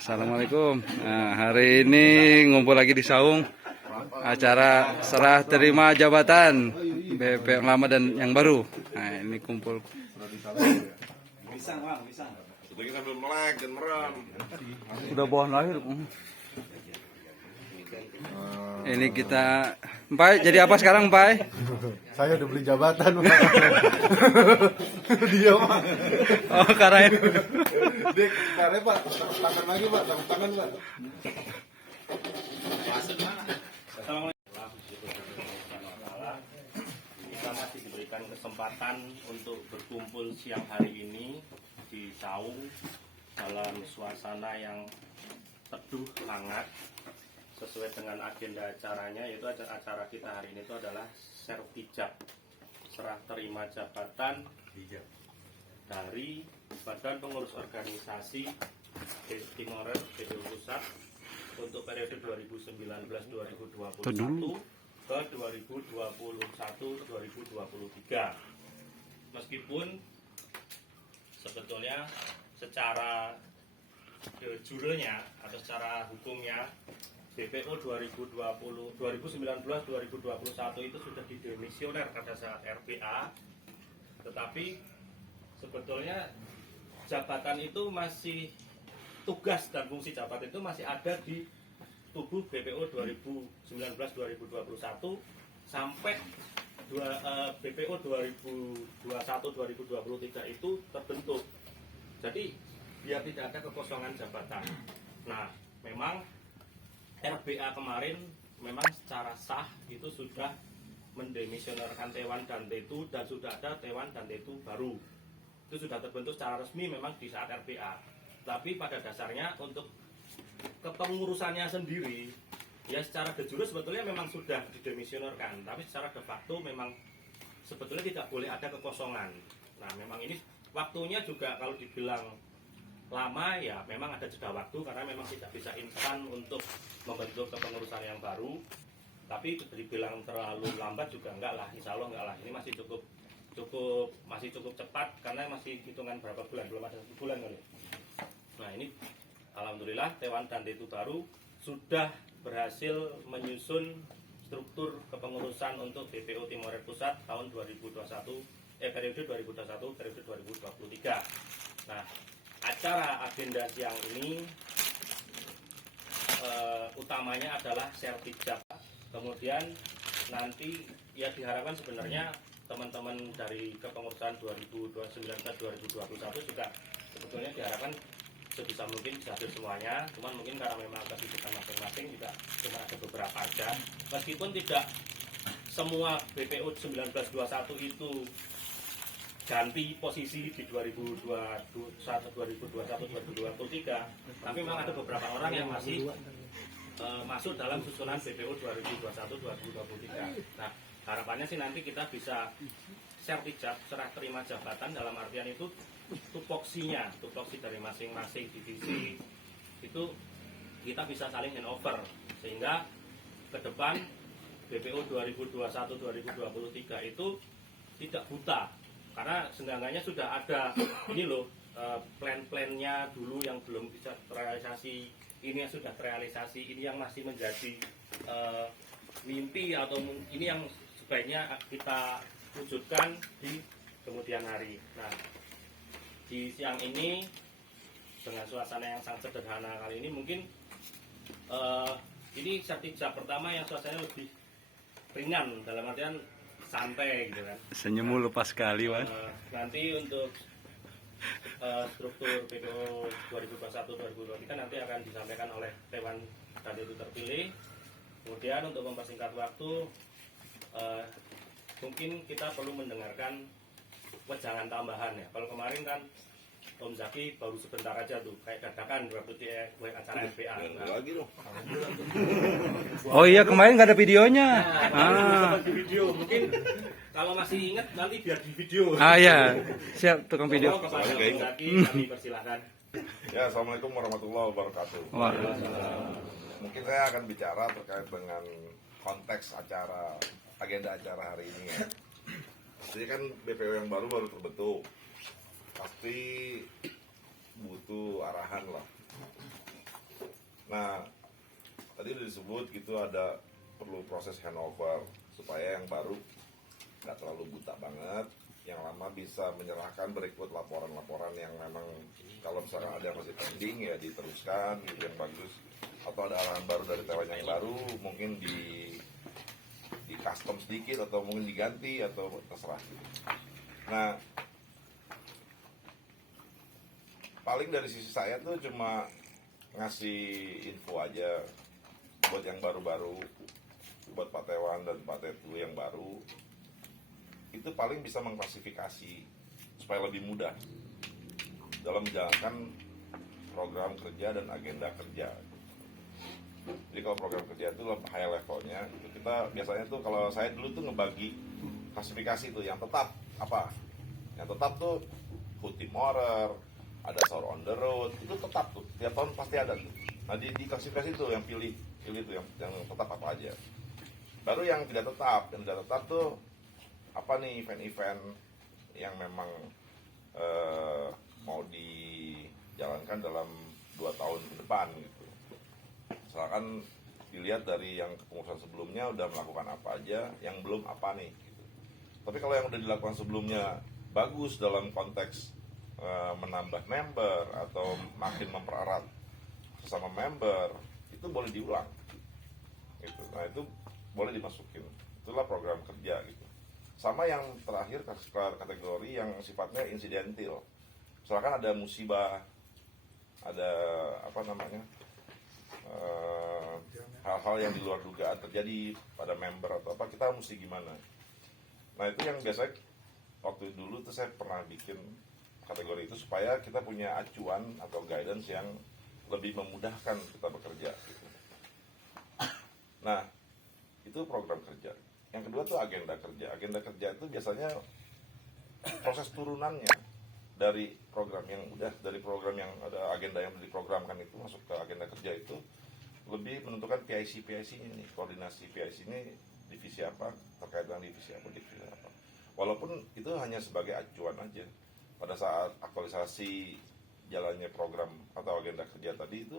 Assalamualaikum. Nah, hari ini ngumpul lagi di Saung, acara serah terima jabatan BP yang lama dan yang baru. Nah, ini kumpul. Udah bawah lahir. Ini kita, Mpai, jadi apa sekarang, Mpai? Saya udah beli jabatan, Pak. Dia, Pak. Oh, karena ini. Dik, karena Pak, tepuk tangan lagi, Pak. Tepuk tangan, Pak. Kita masih diberikan kesempatan untuk berkumpul siang hari ini di Saung dalam suasana yang teduh, hangat, sesuai dengan agenda acaranya, yaitu acara kita hari ini itu adalah sertijab, serah terima jabatan dari Badan Pengurus Organisasi Timorer PPU Pusat untuk periode 2019-2021 ke 2021-2023. Meskipun sebetulnya secara jurulnya atau secara hukumnya BPO 2019-2021 itu sudah didemisioner pada saat RPA, tetapi sebetulnya jabatan itu masih, tugas dan fungsi jabatan itu masih ada di tubuh BPO 2019-2021 sampai BPO 2021-2023 itu terbentuk. Jadi biar tidak ada kekosongan jabatan. Nah, memang RBA kemarin memang secara sah itu sudah mendemisionerkan Dewan dan Detu, dan sudah ada Dewan dan Detu baru. Itu sudah terbentuk secara resmi memang di saat RBA. Tapi pada dasarnya untuk kepengurusannya sendiri, ya secara de jure sebetulnya memang sudah didemisionerkan, tapi secara de facto memang sebetulnya tidak boleh ada kekosongan. Nah, memang ini waktunya juga kalau dibilang lama, ya memang ada jeda waktu karena memang tidak bisa instan untuk membentuk kepengurusan yang baru. Tapi dibilang terlalu lambat juga enggak lah, insya Allah enggak lah. Ini masih cukup cepat karena masih hitungan berapa bulan, belum ada 1 bulan kali. Nah, ini alhamdulillah Dewan dan Detu baru sudah berhasil menyusun struktur kepengurusan untuk BPO Timorer Pusat tahun 2021 periode 2021 periode 2023. Nah, acara agenda siang ini utamanya adalah sertijab. Kemudian nanti ya diharapkan sebenarnya teman-teman dari kepengurusan 2019-2021 juga sebetulnya diharapkan sebisa mungkin bisa hadir semuanya. Cuman mungkin karena memang kesibukan masing-masing juga cuma ada beberapa aja. Meskipun tidak semua BPO 1921 itu ganti posisi di 2021-2023, tapi memang ada beberapa orang yang masih masuk dalam susunan BPO 2021-2023. Nah, harapannya sih nanti kita bisa sertijab, serah terima jabatan, dalam artian itu tupoksi dari masing-masing divisi itu kita bisa saling handover, sehingga ke depan BPO 2021-2023 itu tidak buta. Karena seenggaknya sudah ada ini loh, plan-plannya dulu yang belum bisa terrealisasi, ini yang sudah terrealisasi, ini yang masih menjadi mimpi atau ini yang sebaiknya kita wujudkan di kemudian hari. Nah, di siang ini dengan suasana yang sangat sederhana kali ini, mungkin ini sertijab pertama yang suasananya lebih ringan, dalam artian santai gitu kan. Senyummu lepas sekali, Wan. Nanti untuk struktur BPO 2021-2023 nanti akan disampaikan oleh Dewan dan Detu terpilih. Kemudian untuk mempersingkat waktu, mungkin kita perlu mendengarkan wejangan tambahan ya. Kalau kemarin kan Om Zaki baru sebentar aja tuh, kayak dadakan berarti buat acara RPA. Lagi dong. Oh iya, kemarin nggak ada videonya. Di video mungkin kalau masih ingat nanti biar di video. Ya, siap tukang video. Kepada Om Zaki kami persilahkan. Ya, assalamualaikum warahmatullahi wabarakatuh. Wah. Mungkin saya akan bicara terkait dengan konteks acara, agenda acara hari ini ya. Jadi kan BPO yang baru terbentuk, pasti butuh arahan lah. Nah, tadi udah disebut gitu ada perlu proses handover supaya yang baru nggak terlalu buta banget, yang lama bisa menyerahkan berikut laporan-laporan yang memang kalau misalkan ada yang masih pending ya diteruskan gitu yang bagus, atau ada arahan baru dari TWN yang baru mungkin di custom sedikit atau mungkin diganti atau terserah gitu. Nah, paling dari sisi saya tuh cuma ngasih info aja buat yang baru-baru, buat Pak Tewan dan Pak Tetu yang baru, itu paling bisa mengklasifikasi supaya lebih mudah dalam menjalankan program kerja dan agenda kerja. Jadi kalau program kerja itu high levelnya, kita biasanya tuh kalau saya dulu tuh ngebagi klasifikasi tuh yang tetap apa? Yang tetap tuh food team order, ada sahur on the road, itu tetap tuh tiap tahun pasti ada tuh. Nah di klasifikasi tuh yang pilih tuh yang tetap apa aja. Baru yang tidak tetap tuh apa nih event-event yang memang mau dijalankan dalam 2 tahun ke depan gitu. Misalkan dilihat dari yang kepengurusan sebelumnya udah melakukan apa aja, yang belum apa nih gitu. Tapi kalau yang udah dilakukan sebelumnya bagus dalam konteks menambah member atau makin mempererat sesama member, itu boleh diulang gitu. Nah itu boleh dimasukin, itulah program kerja gitu. Sama yang terakhir kategori yang sifatnya insidentil, misalkan ada musibah, ada apa namanya hal-hal yang di luar dugaan terjadi pada member atau apa, kita mesti gimana. Nah itu yang biasanya waktu dulu tuh saya pernah bikin kategori itu supaya kita punya acuan atau guidance yang lebih memudahkan kita bekerja gitu. Nah itu program kerja. Yang kedua tuh agenda kerja. Agenda kerja itu biasanya proses turunannya dari program yang yang ada agenda yang diprogramkan itu masuk ke agenda kerja itu lebih menentukan PIC-nya nih, koordinasi PIC ini divisi apa, terkait dengan divisi apa. Walaupun itu hanya sebagai acuan aja. Pada saat aktualisasi jalannya program atau agenda kerja tadi itu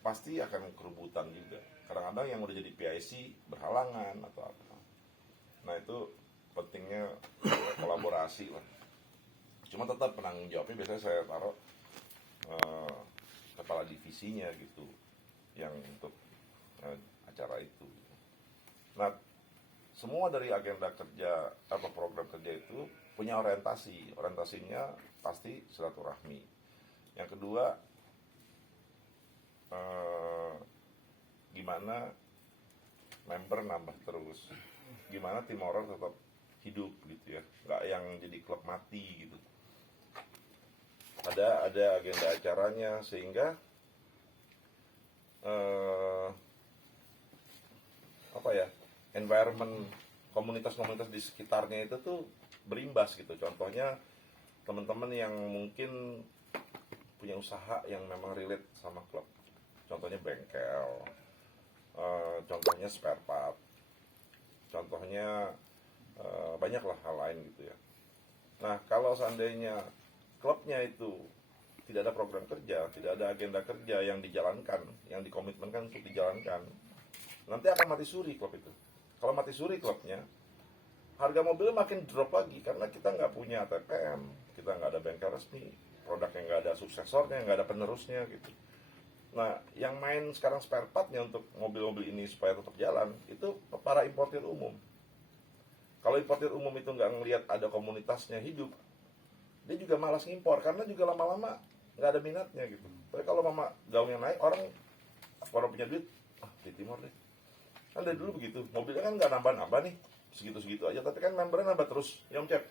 pasti akan kerubutan juga. Kadang-kadang yang udah jadi PIC berhalangan atau apa. Nah itu pentingnya kolaborasi lah. Cuma tetap penanggung jawabnya biasanya saya taruh kepala divisinya gitu, yang untuk acara itu. Nah semua dari agenda kerja apa program kerja itu punya orientasinya pasti silaturahmi. Yang kedua gimana member nambah terus, gimana tim orang tetap hidup gitu ya, nggak yang jadi klub mati gitu. Ada agenda acaranya sehingga apa ya, environment komunitas-komunitas di sekitarnya itu tuh berimbas gitu. Contohnya teman-teman yang mungkin punya usaha yang memang relate sama klub, contohnya bengkel, contohnya spare part, contohnya banyaklah hal lain gitu ya. Nah kalau seandainya klubnya itu tidak ada program kerja, tidak ada agenda kerja yang dijalankan, yang dikomitmenkan untuk dijalankan, nanti akan mati suri klub itu. Kalau mati suri klubnya, harga mobil makin drop lagi karena kita nggak punya TPM, kita nggak ada bengkel resmi, produknya nggak ada suksesornya, nggak ada penerusnya gitu. Nah, yang main sekarang spare partnya untuk mobil-mobil ini supaya tetap jalan itu para importir umum. Kalau importir umum itu nggak ngelihat ada komunitasnya hidup, dia juga malas ngimpor karena juga lama-lama nggak ada minatnya gitu. Tapi kalau mama gaungnya naik, orang punya duit, di Timor deh. Kan dari dulu begitu, mobilnya kan nggak nambah-nambah nih, segitu-segitu aja, tapi kan membernya nambah terus, ya Om Cep.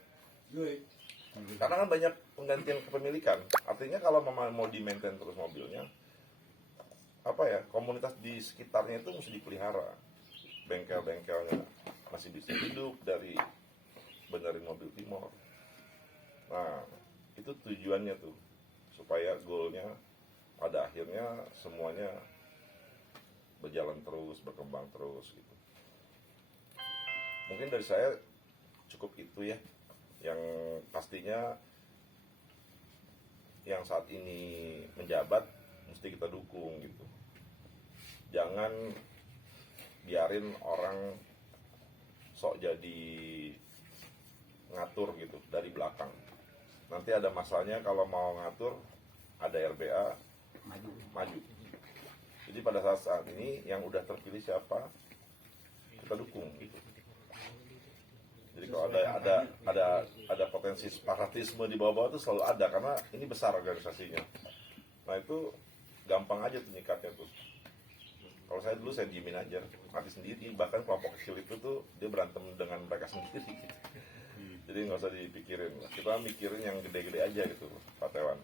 Karena kan banyak penggantian kepemilikan. Artinya kalau mama mau di-maintain terus mobilnya, apa ya, komunitas di sekitarnya itu mesti dipelihara. Bengkel-bengkelnya masih bisa hidup dari benerin mobil Timor. Nah, itu tujuannya tuh, supaya goalnya pada akhirnya semuanya berjalan terus, berkembang terus gitu. Mungkin dari saya cukup itu ya, yang pastinya yang saat ini menjabat mesti kita dukung gitu. jangan biarin orang sok jadi ngatur gitu dari belakang. Nanti ada masanya kalau mau ngatur ada RBA maju. Jadi pada saat ini yang udah terpilih siapa kita dukung gitu. Jadi kalau ada potensi separatisme di bawah-bawah itu selalu ada karena ini besar organisasinya. Nah itu gampang aja tuh nyikatnya tuh. Kalau saya dulu saya diemin aja, mati sendiri. Bahkan kelompok kecil itu tuh dia berantem dengan mereka sendiri. Gitu. Jadi nggak usah dipikirin. Kita mikirin yang gede-gede aja gitu, Pak Tewan.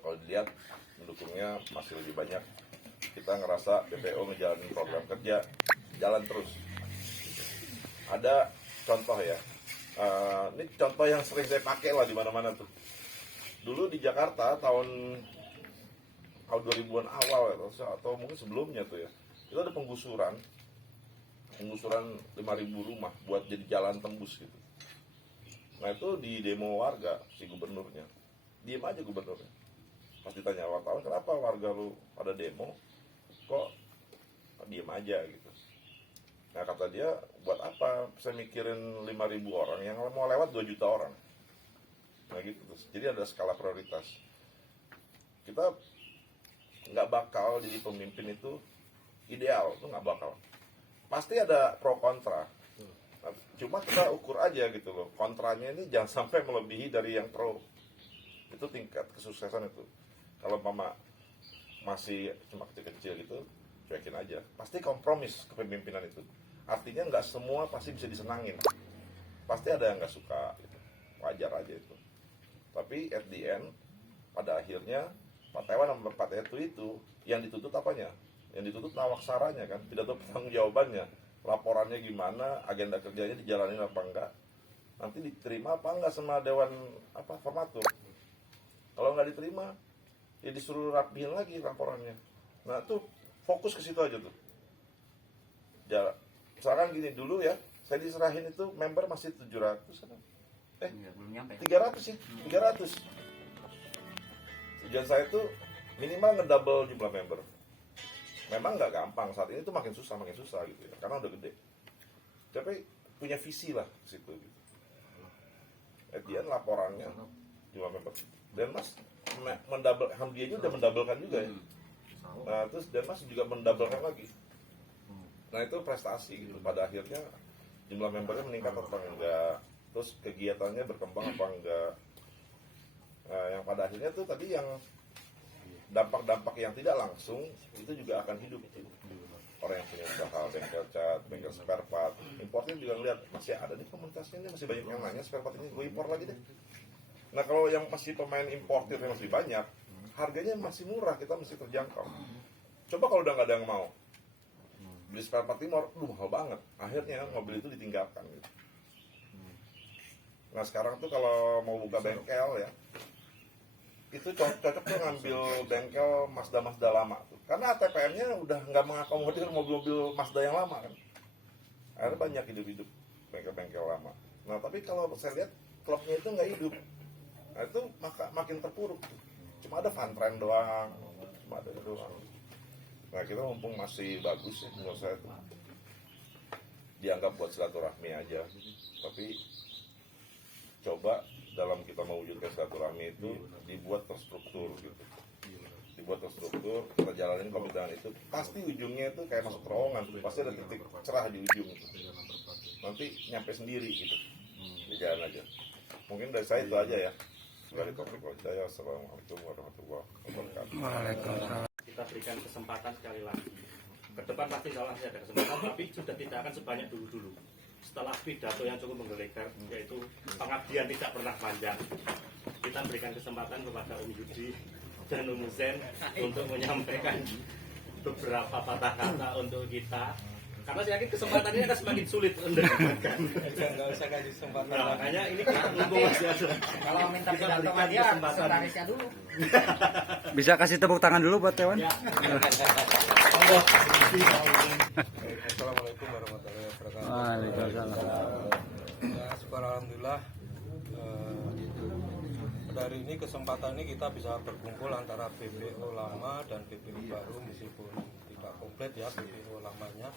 Kalau dilihat mendukungnya masih lebih banyak. Kita ngerasa BPO ngejalanin program kerja jalan terus. Ada contoh ya, ini contoh yang sering saya pakai lah di mana-mana tuh. Dulu di Jakarta tahun 2000-an awal atau mungkin sebelumnya tuh ya, itu ada penggusuran 5.000 rumah buat jadi jalan tembus gitu. Nah itu di demo warga si gubernurnya, diem aja gubernurnya. Pas ditanya wartawan kenapa warga lu pada demo, kok diem aja gitu. Nah kata dia, buat apa saya mikirin 5.000 orang, yang mau lewat 2 juta orang. Nah gitu terus. Jadi ada skala prioritas. Kita nggak bakal jadi pemimpin itu ideal, itu nggak bakal. Pasti ada pro kontra. Nah, cuma kita ukur aja gitu loh. Kontranya ini jangan sampai melebihi dari yang pro. Itu tingkat kesuksesan itu. Kalau mama masih cuma kecil-kecil gitu, cuekin aja. Pasti kompromis kepemimpinan itu. Artinya nggak semua pasti bisa disenangin. Pasti ada yang nggak suka gitu. Wajar aja itu. Tapi at the end, pada akhirnya Pak Tewan sama Pak Tetu itu yang dituntut apanya? Yang dituntut nawaksaranya kan, tidak tahu pertanggung jawabannya, laporannya gimana, agenda kerjanya dijalanin apa enggak, nanti diterima apa enggak sama Dewan Formatur. Kalau nggak diterima, ya disuruh rapihin lagi laporannya. Nah tuh fokus ke situ aja tuh. Misalkan gini dulu ya, saya diserahin itu member masih 700 kan? Belum nyampe. 300 ya, 300. Tujuan saya itu minimal ngedouble jumlah member. Memang nggak gampang, saat ini tuh makin susah gitu ya, karena udah gede. Tapi punya visi lah ke situ gitu. Edian laporannya jumlah member. Dan Mas mendouble, Hamdi aja udah mendabelkan juga ya. Nah terus dan Mas juga mendabelkan lagi. Nah itu prestasi gitu. Pada akhirnya jumlah membernya meningkat apa enggak, terus kegiatannya berkembang apa enggak. Nah, yang pada akhirnya tuh tadi yang dampak-dampak yang tidak langsung itu juga akan hidup gitu. Orang yang punya usaha bengkel cat, bengkel spare part, importnya juga ngeliat masih ada nih komunitasnya ini, masih banyak yang nanya spare part ini gue impor lagi deh. Nah kalau yang masih pemain importirnya masih banyak, harganya masih murah, kita masih terjangkau. Coba kalau udah nggak ada yang mau beli spare part Timor, mahal banget. Akhirnya mobil itu ditinggalkan gitu. Nah sekarang tuh kalau mau buka bengkel ya, itu cocok tuh ngambil bengkel Mazda lama tuh. Karena ATPM-nya udah nggak mengakomodir mobil-mobil Mazda yang lama kan. Akhirnya banyak hidup-hidup bengkel-bengkel lama. Nah tapi kalau saya lihat klubnya itu nggak hidup. Nah itu makin terpuruk tuh. Cuma ada fun trend doang, cuma ada doang. Nah kita mumpung masih bagus ya menurut saya tuh. Dianggap buat silaturahmi aja. Tapi coba dalam kita mewujudkan silaturahmi itu dibuat terstruktur gitu. Dibuat terstruktur, kita jalanin komitmen itu. Pasti ujungnya itu kayak masuk terowongan, pasti ada titik cerah di ujung itu. Nanti nyampe sendiri gitu. Di jalan aja. Mungkin dari saya itu aja ya. Dari topik saya. Assalamualaikum warahmatullahi wabarakatuh. Waalaikumsalam. Kita berikan kesempatan sekali lagi. Ke depan pasti insya Allah masih ada kesempatan, tapi sudah tidak akan sebanyak dulu-dulu. Setelah pidato yang cukup menggelegar, yaitu pengabdian tidak pernah panjang, kita berikan kesempatan kepada Om Yudi dan Om Zen untuk menyampaikan beberapa patah kata untuk kita. Karena saya yakin kesempatan ini akan semakin sulit untuk didapatkan. Nggak usah kasih kesempatan. Nah, makanya ini kita mumpung masih ada. Kalau minta Kita pidato berikan sama dia, kesempatan. sekretarisnya dulu. Bisa kasih tepuk tangan dulu buat Tewan? Ya. Assalamualaikum warahmatullahi wabarakatuh. Waalaikumsalam. Ya, syukur alhamdulillah. Pada hari ini kesempatan ini kita bisa berkumpul antara BPO lama dan BPO baru meskipun tidak nggak komplit ya BPO lamanya,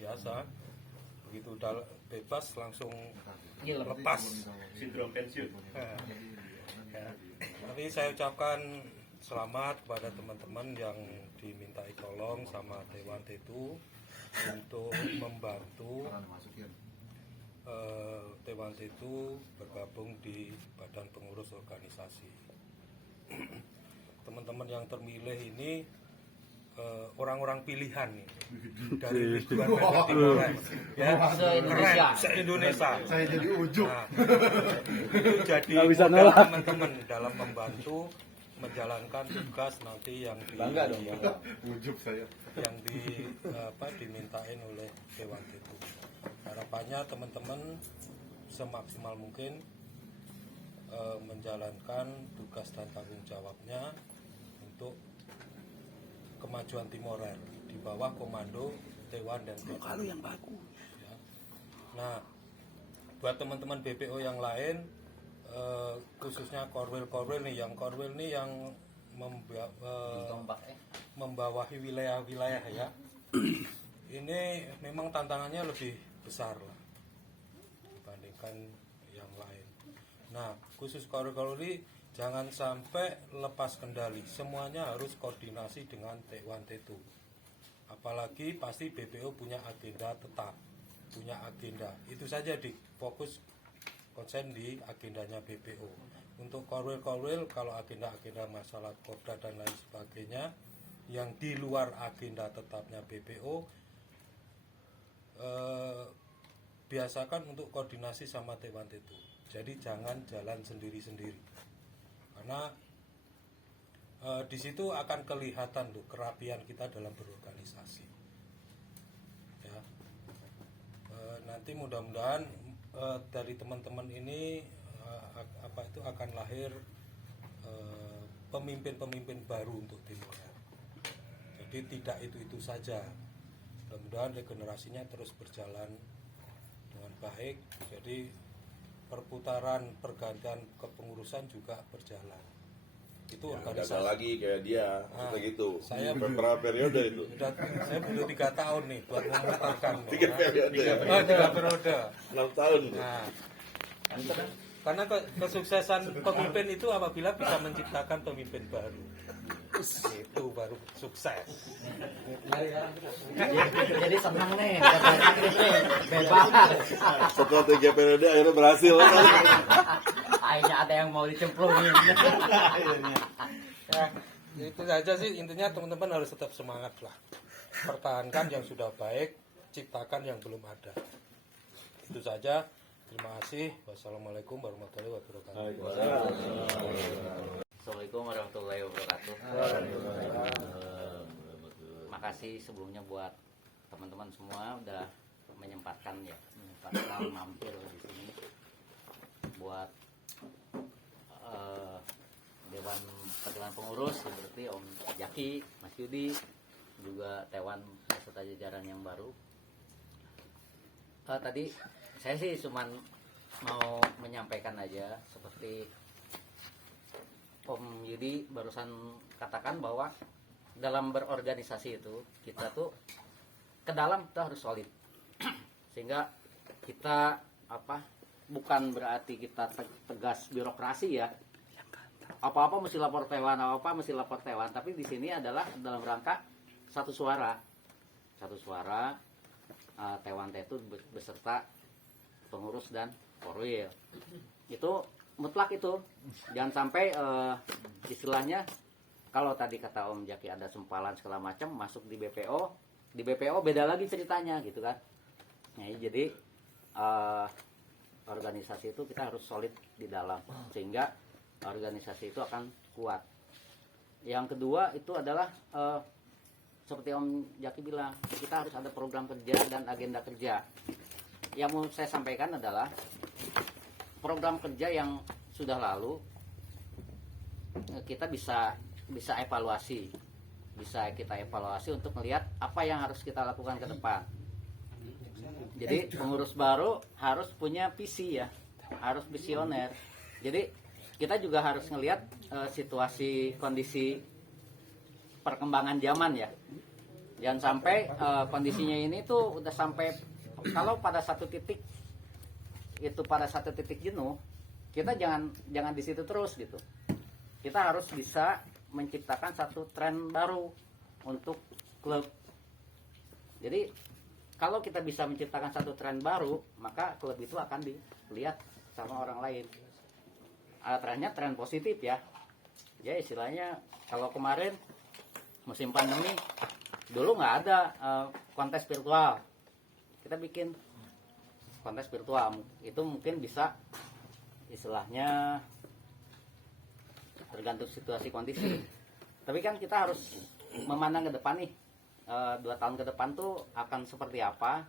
biasa begitu udah bebas langsung lepas. Sindrom pensiun. Ya. Tapi saya ucapkan selamat kepada teman-teman yang dimintai tolong sama Dewan Tetu untuk membantu Dewan Tetu bergabung di Badan Pengurus Organisasi. Teman-teman yang terpilih ini orang-orang pilihan nih dari Ridwan Ernest Timoreng, ya, Se-Indonesia. keren, se-Indonesia. Saya jadi ujung. Nah, itu jadi Nggak bisa modal nolak. teman-teman dalam membantu menjalankan tugas nanti yang Ujung saya. dimintain oleh Dewan Tetu. Harapannya teman-teman semaksimal mungkin menjalankan tugas dan tanggung jawabnya untuk kemajuan Timorer di bawah komando Dewan dan Tetu. Kalau yang bagus. Ya. Nah, buat teman-teman BPO yang lain, khususnya Korwil nih yang membawahi wilayah-wilayah ya, ini memang tantangannya lebih besar lah dibandingkan yang lain. Nah, khusus Korwil ini jangan sampai lepas kendali, semuanya harus koordinasi dengan Dewan Tetu. Apalagi pasti BPO punya agenda tetap, punya agenda. Itu saja di fokus konsen di agendanya BPO. Untuk Korwil kalau agenda-agenda masalah Kopda dan lain sebagainya yang di luar agenda tetapnya BPO, biasakan untuk koordinasi sama Dewan Tetu. Jadi jangan jalan sendiri-sendiri. Karena di situ akan kelihatan tuh kerapian kita dalam berorganisasi. Ya. Nanti mudah-mudahan dari teman-teman ini akan lahir pemimpin-pemimpin baru untuk Timorer. Jadi tidak itu saja. Mudah-mudahan regenerasinya terus berjalan dengan baik. Jadi perputaran pergantian kepengurusan juga berjalan. Itu organisasi. Gagal lagi kayak dia, Nah, gitu. saya Beberapa periode itu. Saya butuh 3 tahun nih buat memutarkan. 3 periode. 3 periode. 6 tahun. Nah, karena kesuksesan pemimpin itu apabila bisa menciptakan pemimpin baru, itu baru sukses. Jadi senang nih, bebas. Setelah 3 periode akhirnya berhasil. Akhirnya ada yang mau dicemplungin. Ya, itu saja sih intinya, teman-teman harus tetap semangat lah. Pertahankan yang sudah baik, ciptakan yang belum ada. Itu saja. Terima kasih. Wassalamualaikum warahmatullahi wabarakatuh. Assalamualaikum warahmatullahi wabarakatuh. Makasih sebelumnya buat teman-teman semua udah menyempatkan mampir di sini buat Dewan Pengurus seperti Om Jaki, Mas Yudi, juga Dewan beserta jajaran yang baru. Tadi saya sih cuman mau menyampaikan aja seperti Om Yudi barusan katakan bahwa dalam berorganisasi itu kita tuh ke dalam kita harus solid, sehingga kita bukan berarti kita tegas birokrasi ya, apa-apa mesti lapor Dewan, tapi di sini adalah dalam rangka satu suara Dewan Tetu beserta pengurus dan Korwil. Itu mutlak itu. Jangan sampai istilahnya kalau tadi kata Om Jaki ada sempalan segala macam masuk di BPO beda lagi ceritanya gitu kan. Nah, jadi organisasi itu kita harus solid di dalam sehingga organisasi itu akan kuat. Yang kedua itu adalah seperti Om Jaki bilang, kita harus ada program kerja dan agenda kerja. Yang mau saya sampaikan adalah program kerja yang sudah lalu kita bisa kita evaluasi untuk melihat apa yang harus kita lakukan ke depan. Jadi pengurus baru harus punya visi ya, harus visioner. Jadi kita juga harus ngelihat situasi kondisi perkembangan zaman ya. Jangan sampai kondisinya ini tuh udah sampai kalau pada satu titik jenuh, kita jangan di situ terus gitu. Kita harus bisa menciptakan satu tren baru untuk klub. Jadi kalau kita bisa menciptakan satu tren baru, maka klub itu akan dilihat sama orang lain. Trennya tren positif ya. Ya istilahnya kalau kemarin musim pandemi dulu nggak ada kontes virtual, kita bikin kontes virtual itu mungkin bisa istilahnya tergantung situasi kondisi. Tapi kan kita harus memandang ke depan nih, 2 tahun ke depan tuh akan seperti apa,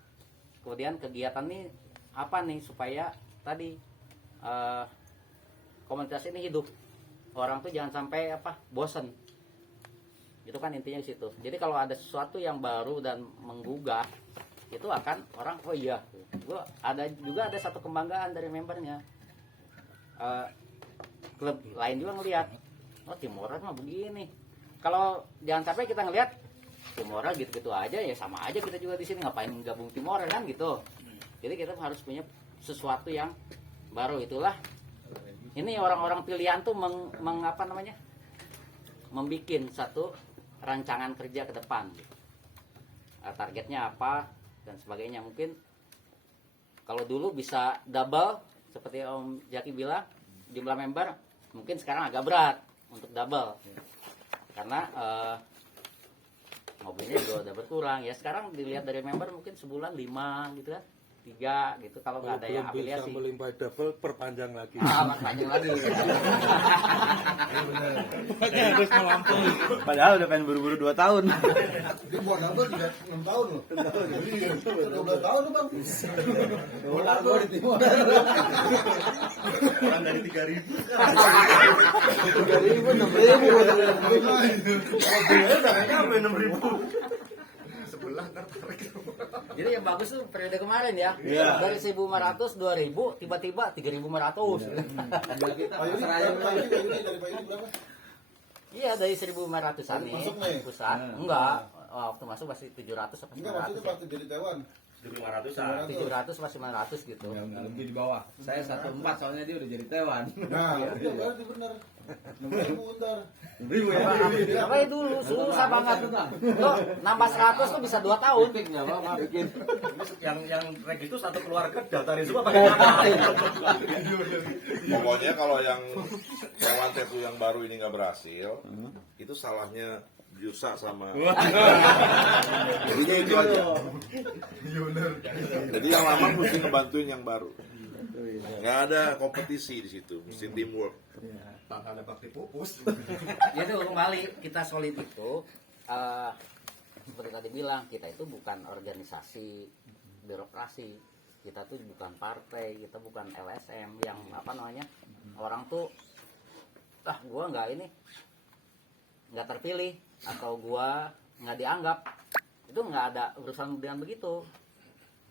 kemudian kegiatan nih apa nih supaya tadi komunitas ini hidup, orang tuh jangan sampai bosen. Itu kan intinya di situ. Jadi kalau ada sesuatu yang baru dan menggugah, itu akan orang oh iya, ada satu kebanggaan dari membernya. Klub lain juga ngelihat, oh Timoran mah begini. Kalau jangan sampai kita ngelihat Timoran gitu-gitu aja, ya sama aja kita juga di sini ngapain gabung Timoran kan gitu. Jadi kita harus punya sesuatu yang baru. Itulah ini orang-orang pilihan tuh membikin satu rancangan kerja ke depan. Targetnya apa dan sebagainya. Mungkin kalau dulu bisa double seperti Om Jaki bilang, jumlah member mungkin sekarang agak berat untuk double karena mobilnya juga udah berkurang ya. Sekarang dilihat dari member mungkin sebulan 5 gitu kan, 3 gitu. Kalau nggak ada yang afiliasi bisa melimpah double, perpanjang lagi. Perpanjang lagi. Harus melampaui. Padahal udah pengen buru-buru 2 tahun. Dia buat double juga 6 tahun loh. 12 tahun loh bang. Dolar gue di timur. Orang dari 3.000. 3.000, 6.000. Mobilnya udah nggak nyampe 6.000. Jadi yang bagus tuh periode kemarin ya. Iya. Dari 1.500, 2.000, tiba-tiba 3.500. Dari Pak ini berapa? Iya, dari 1.500-an nih. Masuk nih? Pusat. Enggak. Waktu masuk masih 700 atau Enggak, maksudnya 900 ya. pasti dari Taiwan. 1.500-an. 700 masih 900 gitu. Lebih di bawah. Saya 1.4 soalnya dia udah jadi Taiwan. Nah, itu berarti benar. 6.000 bentar. Apa itu dulu susah banget. Tuh, nambah 100 tuh bisa 2 tahun. Yang reg itu satu keluarga daftarin semua pakai nama. Pokoknya kalau yang hewan tattoo yang baru ini nggak berhasil, itu salahnya Yusa sama. Jadinya itu aja. Jadi yang lama mesti ngebantuin yang baru. Nggak ada kompetisi di situ, mesti teamwork. Ada bakti pupus. Jadi kembali kita solid itu seperti tadi bilang, kita itu bukan organisasi birokrasi, kita tuh bukan partai, kita bukan LSM yang orang tuh gua nggak terpilih atau gua nggak dianggap, itu nggak ada urusan dengan begitu.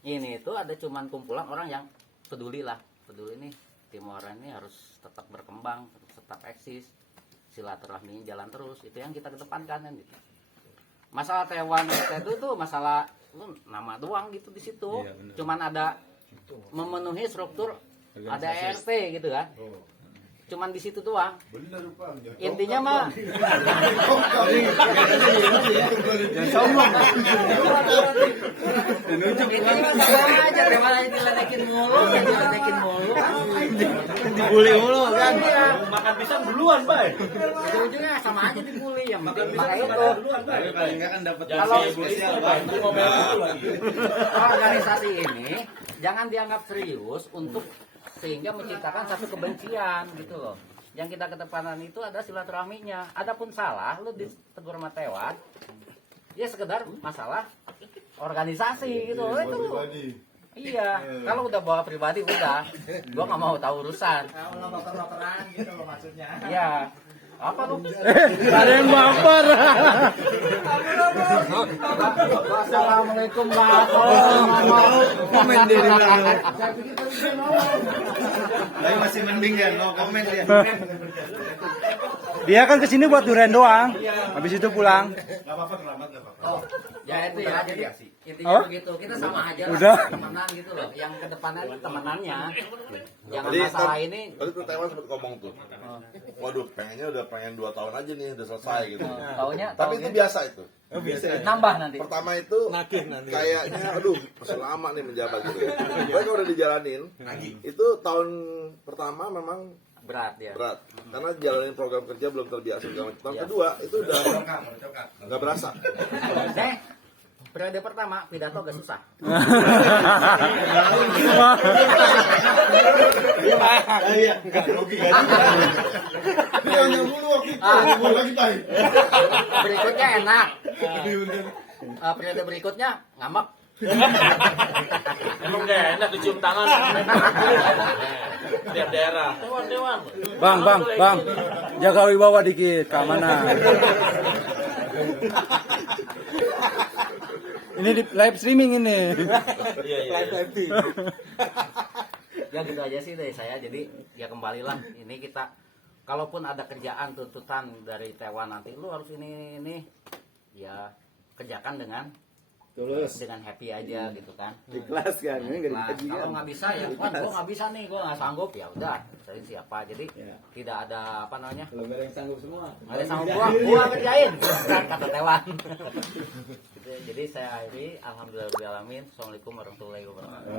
Ini itu ada cuman kumpulan orang yang peduli nih Timoran ini harus tetap berkembang, tetap eksis, silaturahmi jalan terus. Itu yang kita kedepankan kan gitu. Masalah Taiwan itu tuh masalah nama doang gitu di situ. Cuman ada memenuhi struktur, ada RT gitu kan. Cuman di situ doang. Benar Bang. Intinya mah intinya mah sama aja, terima aja diledekin mulu. Dibully mulu kan. Makan pisang duluan, Bay. Ujung-ujungnya sama aja dibully yang Makan penting pisang itu. duluan, Bay. Tapi paling nggak kan dapat Kalau spesial Bay, Bang. ngomel dulu lagi. organisasi ini jangan dianggap serius untuk sehingga menciptakan satu kebencian gitu loh. Yang kita kedepanan itu ada silaturahminya. Adapun salah lu ditegur sama Taiwan, ya sekedar masalah organisasi gitu. Itu iya. Kalau udah bawa pribadi udah, gua nggak mau tahu urusan. Kalau baper-baperan gitu loh maksudnya. Iya. Apa lu? Ada yang baper. Assalamualaikum Komen dia di mana. Tapi masih mending ya, no comment ya. Dia kan kesini buat durian doang. Habis itu pulang. Oh, ya itu ya. Jadi intinya Oh? begitu. Kita sama aja Udah. lah, temenan gitu loh. Yang kedepannya itu temenannya. Jangan Tadi masalah ini. Tadi tuh Taiwan sempat ngomong tuh. Waduh, pengen 2 tahun aja nih udah selesai gitu. Taunya Tapi itu biasa itu. nambah nanti. Pertama itu kayaknya aduh masih lama nih menjabat gitu ya. Tapi kalau udah dijalanin, itu tahun pertama memang Berat ya. berat karena jalanin program kerja belum terbiasa segala macam. Tahun kedua itu udah nggak berasa. Periode pertama pidato agak susah. Berikutnya enak. Periode berikutnya ngambek. Emang gak enak dicium tangan. Tiap daerah. Dewan. Bang, jaga wibawa dikit, keamanan. Ini di live streaming ini. Ya gitu aja sih dari saya. Jadi ya kembalilah. Ini kita kalaupun ada kerjaan tuntutan dari Taiwan nanti lu harus ini ya kerjakan dengan Tulus. dengan happy aja gitu kan. Ikhlas kan, ini nggak Nah, dikaji kalau kan. nggak bisa ya, kan gue nggak bisa nih, gue nggak sanggup ya udah, saya siapa. Jadi Ya. tidak ada apa namanya, Kalau nggak ada yang sanggup semua. nggak ada sanggup gua kerjain, kan kata Tewan. Gitu, jadi saya akhiri, alhamdulillahirobbilalamin. Assalamualaikum warahmatullahi wabarakatuh.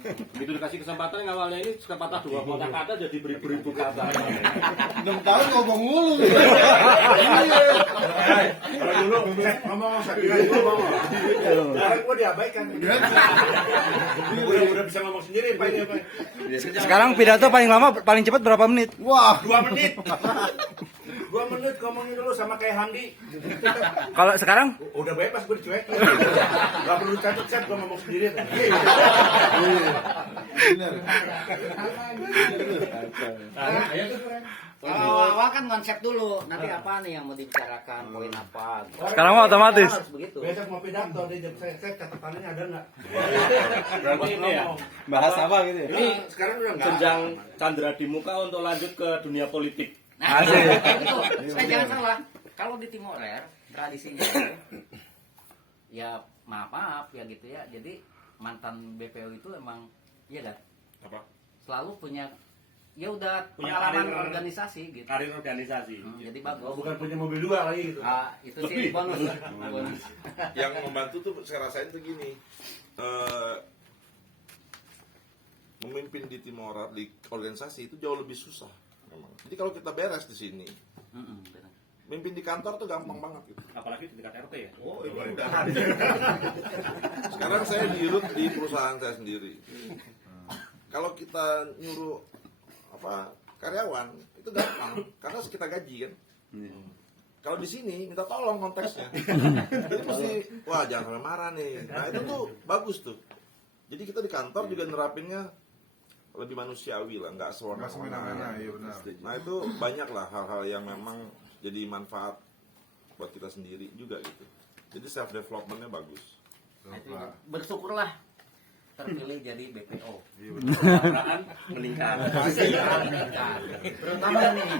Begitu dikasih kesempatan yang awalnya ini sepatah 2 kata jadi beribu-ribu kata. 6 tahun ngomong mulu. Kalau dulu ngomong ngomong. Sekarang gua diabaikan. Udah bisa ngomong sendiri Pak ini apa? Sekarang pidato paling lama paling cepat berapa menit? Wah, 2 menit. 2 menit ngomongin dulu sama kayak Handi. Kalau sekarang Udah bebas gue dicuekin. Gak perlu catat gue ngomong sendiri. bener. Kalau awal kan konsep dulu, nanti apa nih yang mau dibicarakan, poin apa. Gitu. Sekarang mah otomatis. Harus begitu. Besok mau pidato dia jam saya catatannya ada nggak? Berarti ini ya. Bahas apa gitu ya? Ini Sekarang udah nggak. jenjang Chandra di muka untuk lanjut ke dunia politik. Nah, itu. Saya jangan salah. Kalau di Timorer tradisinya ya maaf ya gitu ya. Jadi mantan BPO itu emang iya kan? Apa? Selalu punya ya udah Punya pengalaman karir- organisasi gitu. Karir organisasi. Jadi bagus. Oh, bukan punya mobil 2 lagi gitu. Ah, itu sih bonus. Bonus. Yang membantu tuh saya rasain tuh gini. Memimpin di Timorat di organisasi itu jauh lebih susah memang. Jadi kalau kita beres di sini, Benar. mimpin di kantor tuh gampang banget gitu. Apalagi di tingkat RT ya. Oh, sekarang saya dirut di perusahaan saya sendiri. Kalau kita nyuruh apa karyawan itu gampang karena kita gaji kan. Kalau di sini minta tolong konteksnya. Jadi mesti wah jangan sampai marah nih. Nah itu tuh bagus tuh. Jadi kita di kantor juga nerapinnya lebih manusiawi lah, nggak semena-mena. Nah itu banyak lah hal-hal yang memang jadi manfaat buat kita sendiri juga gitu. Jadi self developmentnya bagus. Nah, itu bersyukurlah terpilih jadi BPO. Kesejahteraan meningkat. Terutama nih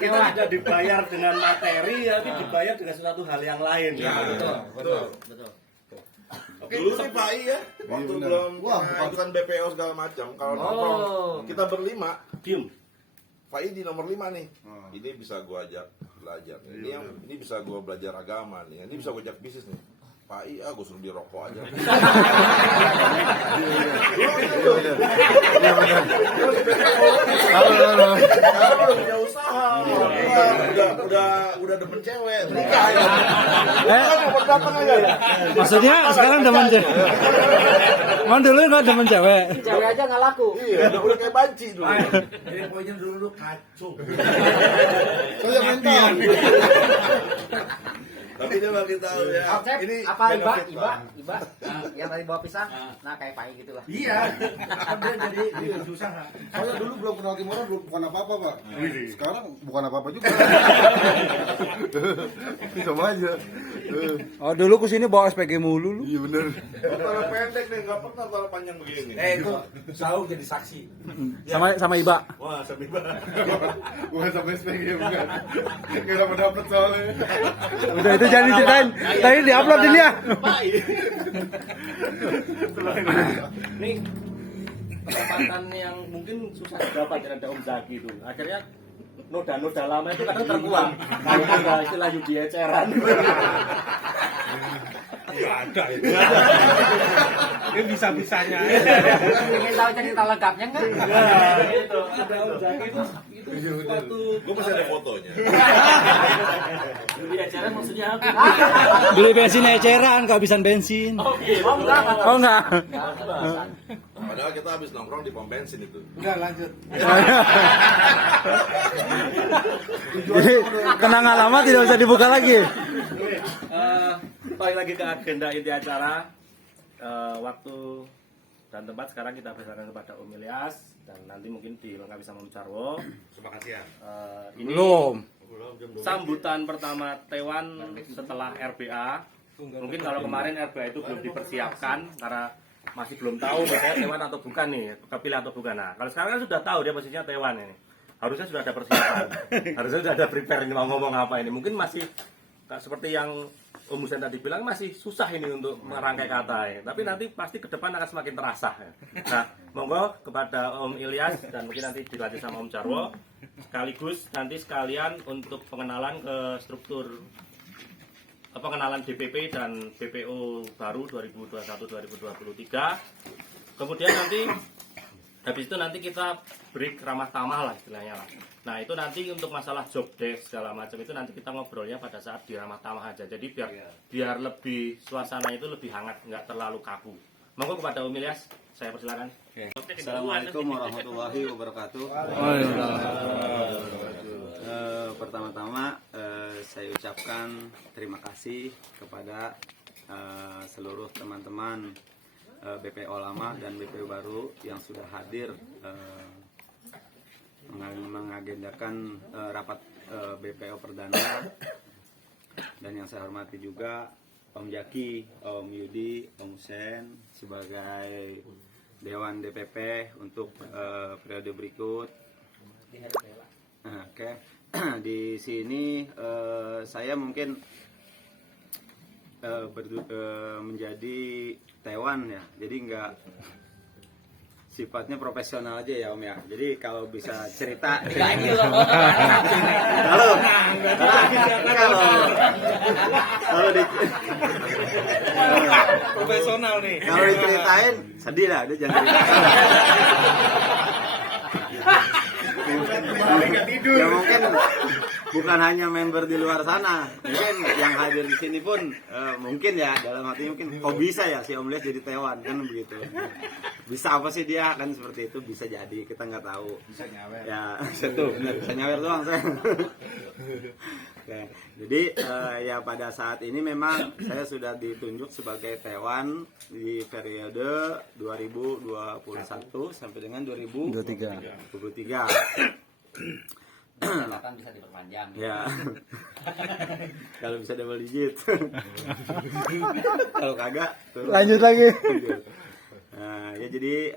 Kita tidak dibayar dengan materi, tapi dibayar dengan sesuatu hal yang lain. Ya, betul. Dulu sih Pak I ya, waktu belum bukan BPO segala macam. Kalau nongkrong kita berlima, Diem. Pak I di nomor 5 nih. Ini bisa gua ajak belajar. Ini bisa gua belajar agama nih. Ini bisa gua ajak bisnis nih. Pak I, gua suruh dia rokok aja. Karena udah punya usaha, udah demen cewek. Datang aja. Maksudnya sekarang demen cewek. Emang dulu nggak demen cewek. cewek aja nggak laku. Iya, udah kayak banci dulu. Jadi poinnya dulu kacau. Saya mental. Tapi coba kita tahu ya. Konsep Ini apa Iba? benefit, Iba, Pak. Iba. Yang tadi bawa pisang. Nah, kayak pai gitu lah. Iya. Dia jadi susah. Soalnya dulu belum kenal Timora, belum bukan apa-apa, Pak. Sekarang bukan apa-apa juga. Sama aja. Oh, dulu kesini bawa SPG mulu lu. Iya bener. Tala pendek nih, nggak pernah tala panjang begini. Itu Saung jadi saksi. Sama Iba. Wah, sambil banget. Bukan sampai SPG, bukan. Nggak dapat soalnya. Udah itu jangan diceritain. Tadi diupload ini ya. Ini kesempatan yang mungkin susah didapat dengan ada Om Zaki itu. Akhirnya noda-noda lama itu kadang terbuang. Kayak ada istilah Yudi eceran. Ini bisa-bisanya. Ingin tahu cerita lengkapnya nggak? Itu ada Om Zaki itu suatu Gue masih ada fotonya. Yudi eceran maksudnya apa? Beli bensin eceran, kehabisan bensin. Oh, gitu. Oh enggak. Padahal kita habis nongkrong di pom bensin itu. Udah lanjut. Jadi kenangan lama tidak bisa dibuka lagi. Balik lagi ke agenda inti acara. Waktu dan tempat sekarang kita berdasarkan kepada Om Ilyas dan nanti mungkin dilengkapi sama Om Jarwo. Terima kasih ya. Ini Belum. sambutan pertama Tewan setelah RBA. Mungkin kalau kemarin RBA itu belum dipersiapkan karena masih belum tahu misalnya Tewan atau bukan nih, kepilih atau bukan. Nah, kalau sekarang kan sudah tahu dia posisinya Tewan ini. Harusnya sudah ada persiapan. Harusnya sudah ada prepare ini mau ngomong apa ini. Mungkin masih seperti yang Om Husen tadi bilang masih susah ini untuk merangkai kata ya. Tapi nanti pasti ke depan akan semakin terasa ya. Nah, monggo kepada Om Ilyas dan mungkin nanti dilanjut sama Om Jarwo. Sekaligus nanti sekalian untuk pengenalan ke struktur pengenalan DPP dan BPO baru 2021-2023. Kemudian nanti habis itu nanti kita break ramah tamah lah istilahnya lah. Nah itu nanti untuk masalah job desk segala macam itu nanti kita ngobrolnya pada saat di ramah tamah aja. Jadi biar lebih suasana itu lebih hangat, nggak terlalu kaku. Monggo kepada Om Ilyas, saya persilakan. Assalamualaikum warahmatullahi wabarakatuh. Pertama-tama saya ucapkan terima kasih kepada seluruh teman-teman BPO lama dan BPO baru yang sudah hadir mengagendakan rapat BPO perdana, dan yang saya hormati juga Om Jaki, Om Yudi, Om Husen sebagai Dewan DPP untuk periode berikut. Oke. Di sini saya mungkin menjadi Tewan ya, jadi nggak sifatnya profesional aja ya Om ya. Jadi kalau bisa cerita kalau Profesional nih. kalau diceritain sedih lah, dia jangan cerita. Ya mungkin bukan hanya member di luar sana, mungkin yang hadir di sini pun mungkin ya dalam hati mungkin kok bisa ya si Om Ilyas jadi Tewan kan begitu. Bisa apa sih dia kan seperti itu, bisa jadi kita nggak tahu. Bisa nyawer. Ya satu benar bisa nyawer doang saya. Oke, jadi ya pada saat ini memang saya sudah ditunjuk sebagai Tewan di periode 2021 sampai dengan 2023. Silakan bisa diperpanjang. Ya. Kalau bisa double digit. Kalau kagak turun. Lanjut lagi. Nah, ya jadi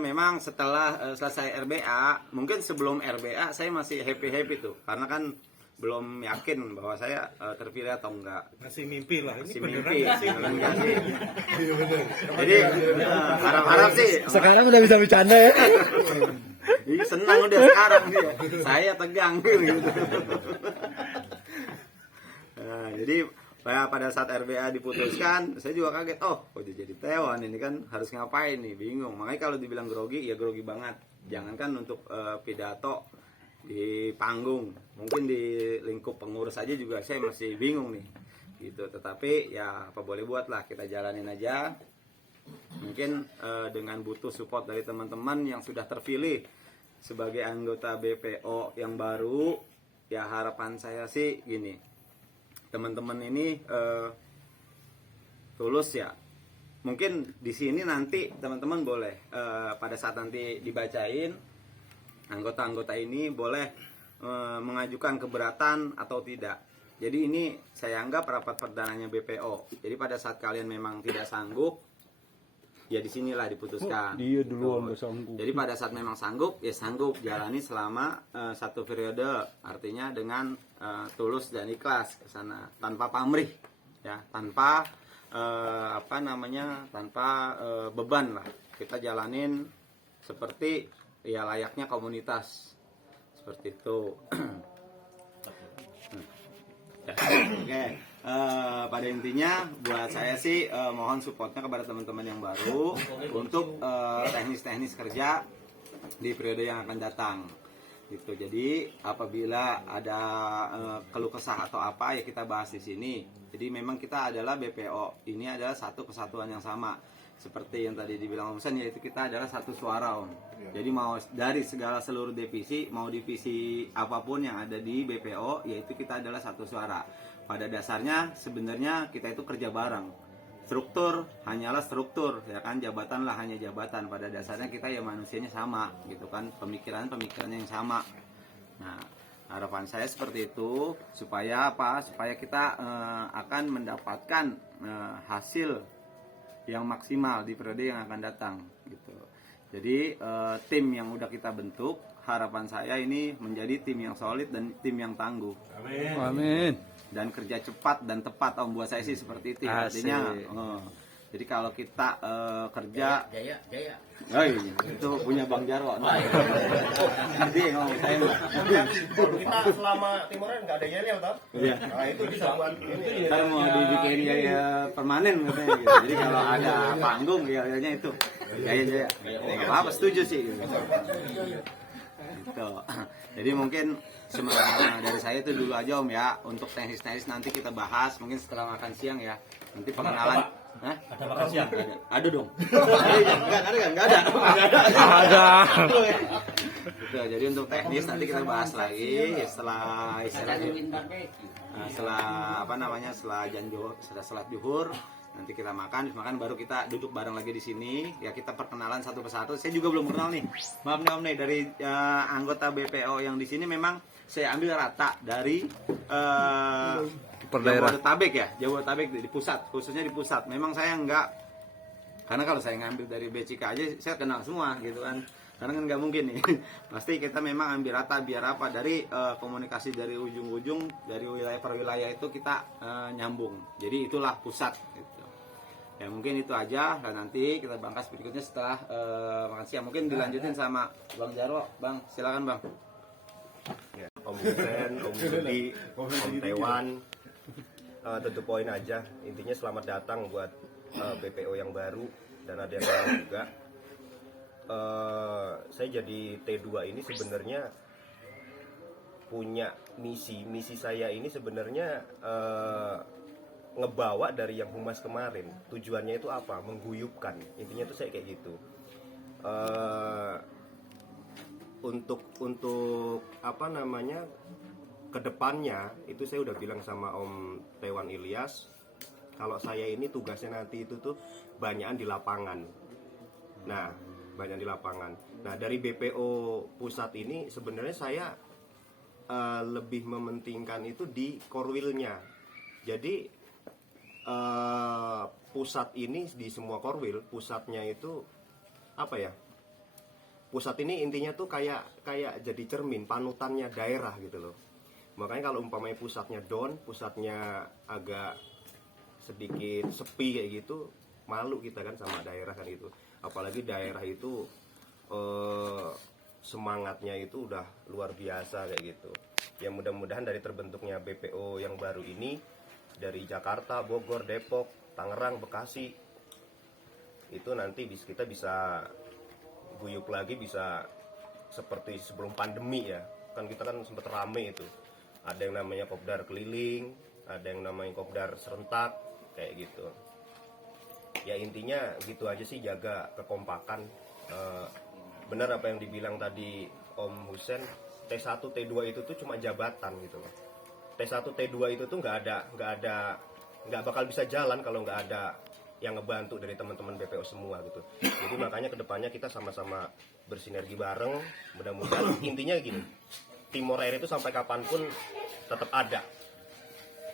memang setelah selesai RBA, mungkin sebelum RBA saya masih happy tuh karena kan belum yakin bahwa saya terpilih atau enggak. Masih mimpi lah. Ini Masih beneran mimpi. nggak sih? Enggak sih. Jadi harap-harap sih. Sekarang udah bisa bercanda ya. Jadi senang udah sekarang dia. Saya tegang gitu. Nah, jadi pada saat RBA diputuskan, saya juga kaget. Oh, kok dia jadi Tewan ini kan harus ngapain nih? Bingung. Makanya kalau dibilang grogi, ya grogi banget. Jangankan untuk pidato di panggung, mungkin di lingkup pengurus aja juga saya masih bingung nih. Gitu. Tetapi ya apa boleh buat lah, kita jalanin aja. Mungkin dengan butuh support dari teman-teman yang sudah terpilih sebagai anggota BPO yang baru, ya harapan saya sih gini, teman-teman ini tulus ya. Mungkin di sini nanti teman-teman boleh pada saat nanti dibacain, anggota-anggota ini boleh mengajukan keberatan atau tidak. Jadi ini saya anggap rapat perdananya BPO. Jadi pada saat kalian memang tidak sanggup, ya disinilah diputuskan. Dia duluan nggak sanggup. Jadi pada saat memang sanggup, ya sanggup jalani selama 1 periode. Artinya dengan tulus dan ikhlas ke sana, tanpa pamrih, ya, tanpa tanpa beban lah. Kita jalanin seperti ya layaknya komunitas seperti itu. Ya, oke. Pada intinya buat saya sih mohon supportnya kepada teman-teman yang baru untuk teknis-teknis kerja di periode yang akan datang gitu. Jadi apabila ada keluh kesah atau apa ya kita bahas di sini. Jadi memang kita adalah BPO, ini adalah satu kesatuan yang sama seperti yang tadi dibilang Om Sen, yaitu kita adalah satu suara Om. Jadi mau dari segala seluruh divisi, mau divisi apapun yang ada di BPO, yaitu kita adalah satu suara. Pada dasarnya sebenarnya kita itu kerja bareng. Struktur hanyalah struktur, ya kan, jabatan lah hanya jabatan. Pada dasarnya kita ya manusianya sama, gitu kan, pemikirannya yang sama. Nah, harapan saya seperti itu supaya apa? Supaya kita akan mendapatkan hasil yang maksimal di periode yang akan datang, gitu. Jadi tim yang udah kita bentuk, harapan saya ini menjadi tim yang solid dan tim yang tangguh. Amin. Amin. Dan kerja cepat dan tepat Om, buat saya sih seperti itu. Asik. Artinya jadi kalau kita kerja Jaya. oh iya, itu punya Bang Jarwo. Jadi ngomong saya Kita selama timuran nggak ada yel toh? iya. Nah itu bisa buat ini. Ntar mau dibikin jaya permanen katanya gitu. Jadi kalau ada panggung ya itu jaya. Apa setuju sih gitu. Gitu. Jadi mungkin sebenarnya dari saya itu dulu aja Om ya. Untuk teknis-teknis nanti kita bahas mungkin setelah makan siang ya. Nanti pengenalan. Hah? Ada makan siang? Ada dong. Enggak ada. Ada. Gitu. Jadi untuk teknis nanti kita bahas lagi setelah setelah janjo, setelah salat zuhur. Nanti kita makan baru kita duduk bareng lagi di sini. Ya kita perkenalan satu persatu. Saya juga belum kenal nih. Maaf nih Om nih, dari anggota BPO yang di sini memang saya ambil rata dari Per daerah. Jabodetabek di pusat, khususnya di pusat. Memang saya enggak, karena kalau saya ngambil dari BCK aja saya kenal semua gitu kan. Karena kan nggak mungkin nih. Pasti kita memang ambil rata biar apa, dari komunikasi dari ujung-ujung, dari wilayah per wilayah itu kita nyambung. Jadi itulah pusat gitu. Ya mungkin itu aja, dan nanti kita bahas berikutnya setelah makan siang. Mungkin dilanjutin sama Bang Jarwo. Bang, silakan Bang. Om Husen, Om Budi, Om Tewan, tentu poin aja. Intinya selamat datang buat BPO yang baru dan ada yang lain juga. Saya jadi T2 ini sebenarnya punya misi saya ini sebenarnya ngebawa dari yang humas kemarin. Tujuannya itu apa? Mengguyupkan. Intinya tuh saya kayak gitu. Untuk apa namanya, kedepannya itu saya udah bilang sama Om Tewan Ilyas, kalau saya ini tugasnya nanti itu tuh banyakan di lapangan. Nah, banyak di lapangan. Nah, dari BPO pusat ini sebenarnya saya lebih mementingkan itu di korwilnya. Jadi pusat ini di semua korwil, pusatnya itu apa ya? Pusat ini intinya tuh kayak jadi cermin, panutannya daerah gitu loh. Makanya kalau umpamanya pusatnya down, pusatnya agak sedikit sepi kayak gitu, malu kita kan sama daerah kan itu. Apalagi daerah itu semangatnya itu udah luar biasa kayak gitu. Ya mudah-mudahan dari terbentuknya BPO yang baru ini, dari Jakarta, Bogor, Depok, Tangerang, Bekasi, itu nanti kita bisa guyup lagi, bisa seperti sebelum pandemi ya. Kan kita kan sempat rame itu. Ada yang namanya kopdar keliling, ada yang namanya kopdar serentak, kayak gitu. Ya intinya gitu aja sih, jaga kekompakan. Benar apa yang dibilang tadi Om Husen, T1, T2 itu tuh cuma jabatan gitu loh. T1 T2 itu tuh nggak bakal bisa jalan kalau nggak ada yang ngebantu dari teman-teman BPO semua gitu. Jadi makanya kedepannya kita sama-sama bersinergi bareng. Mudah-mudahan intinya gini, Timor Air itu sampai kapanpun tetap ada.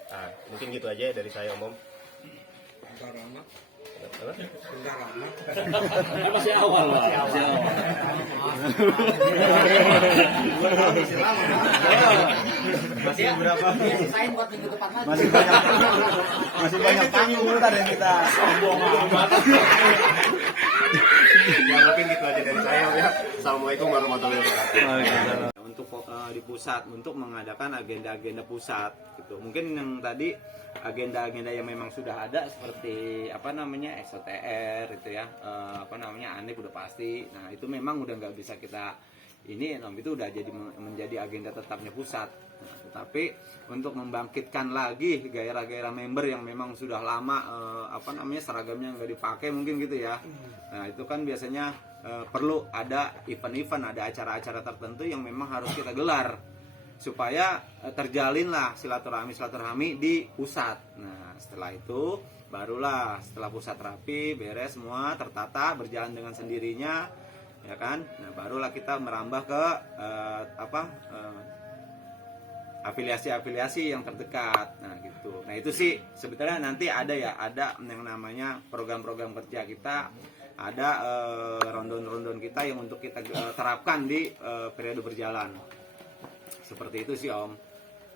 Nah, mungkin gitu aja dari saya, Om. Masih awal, Pak. Masih berapa? Sisain buat minggu depan lagi. Masih banyak panggung ntar yang kita sombong. Ya mungkin gitu aja dari saya, Om, ya. Assalamualaikum warahmatullahi wabarakatuh. Untuk di pusat, untuk mengadakan agenda-agenda pusat gitu. Mungkin yang tadi agenda-agenda yang memang sudah ada seperti SOTR itu ya, ANEP udah pasti. Nah itu memang udah nggak bisa kita ini, itu udah menjadi agenda tetapnya pusat. Nah, tetapi untuk membangkitkan lagi gairah-gairah member yang memang sudah lama seragamnya nggak dipakai mungkin gitu ya. Nah itu kan biasanya perlu ada event-event, ada acara-acara tertentu yang memang harus kita gelar supaya terjalinlah silaturahmi di pusat. Nah setelah itu barulah setelah pusat rapi, beres semua, tertata, berjalan dengan sendirinya, ya kan. Nah barulah kita merambah ke afiliasi-afiliasi yang terdekat. Nah gitu. Nah itu sih sebetulnya nanti ada yang namanya program-program kerja kita, ada rondon-rondon kita yang untuk kita terapkan di periode berjalan. Seperti itu sih, Om.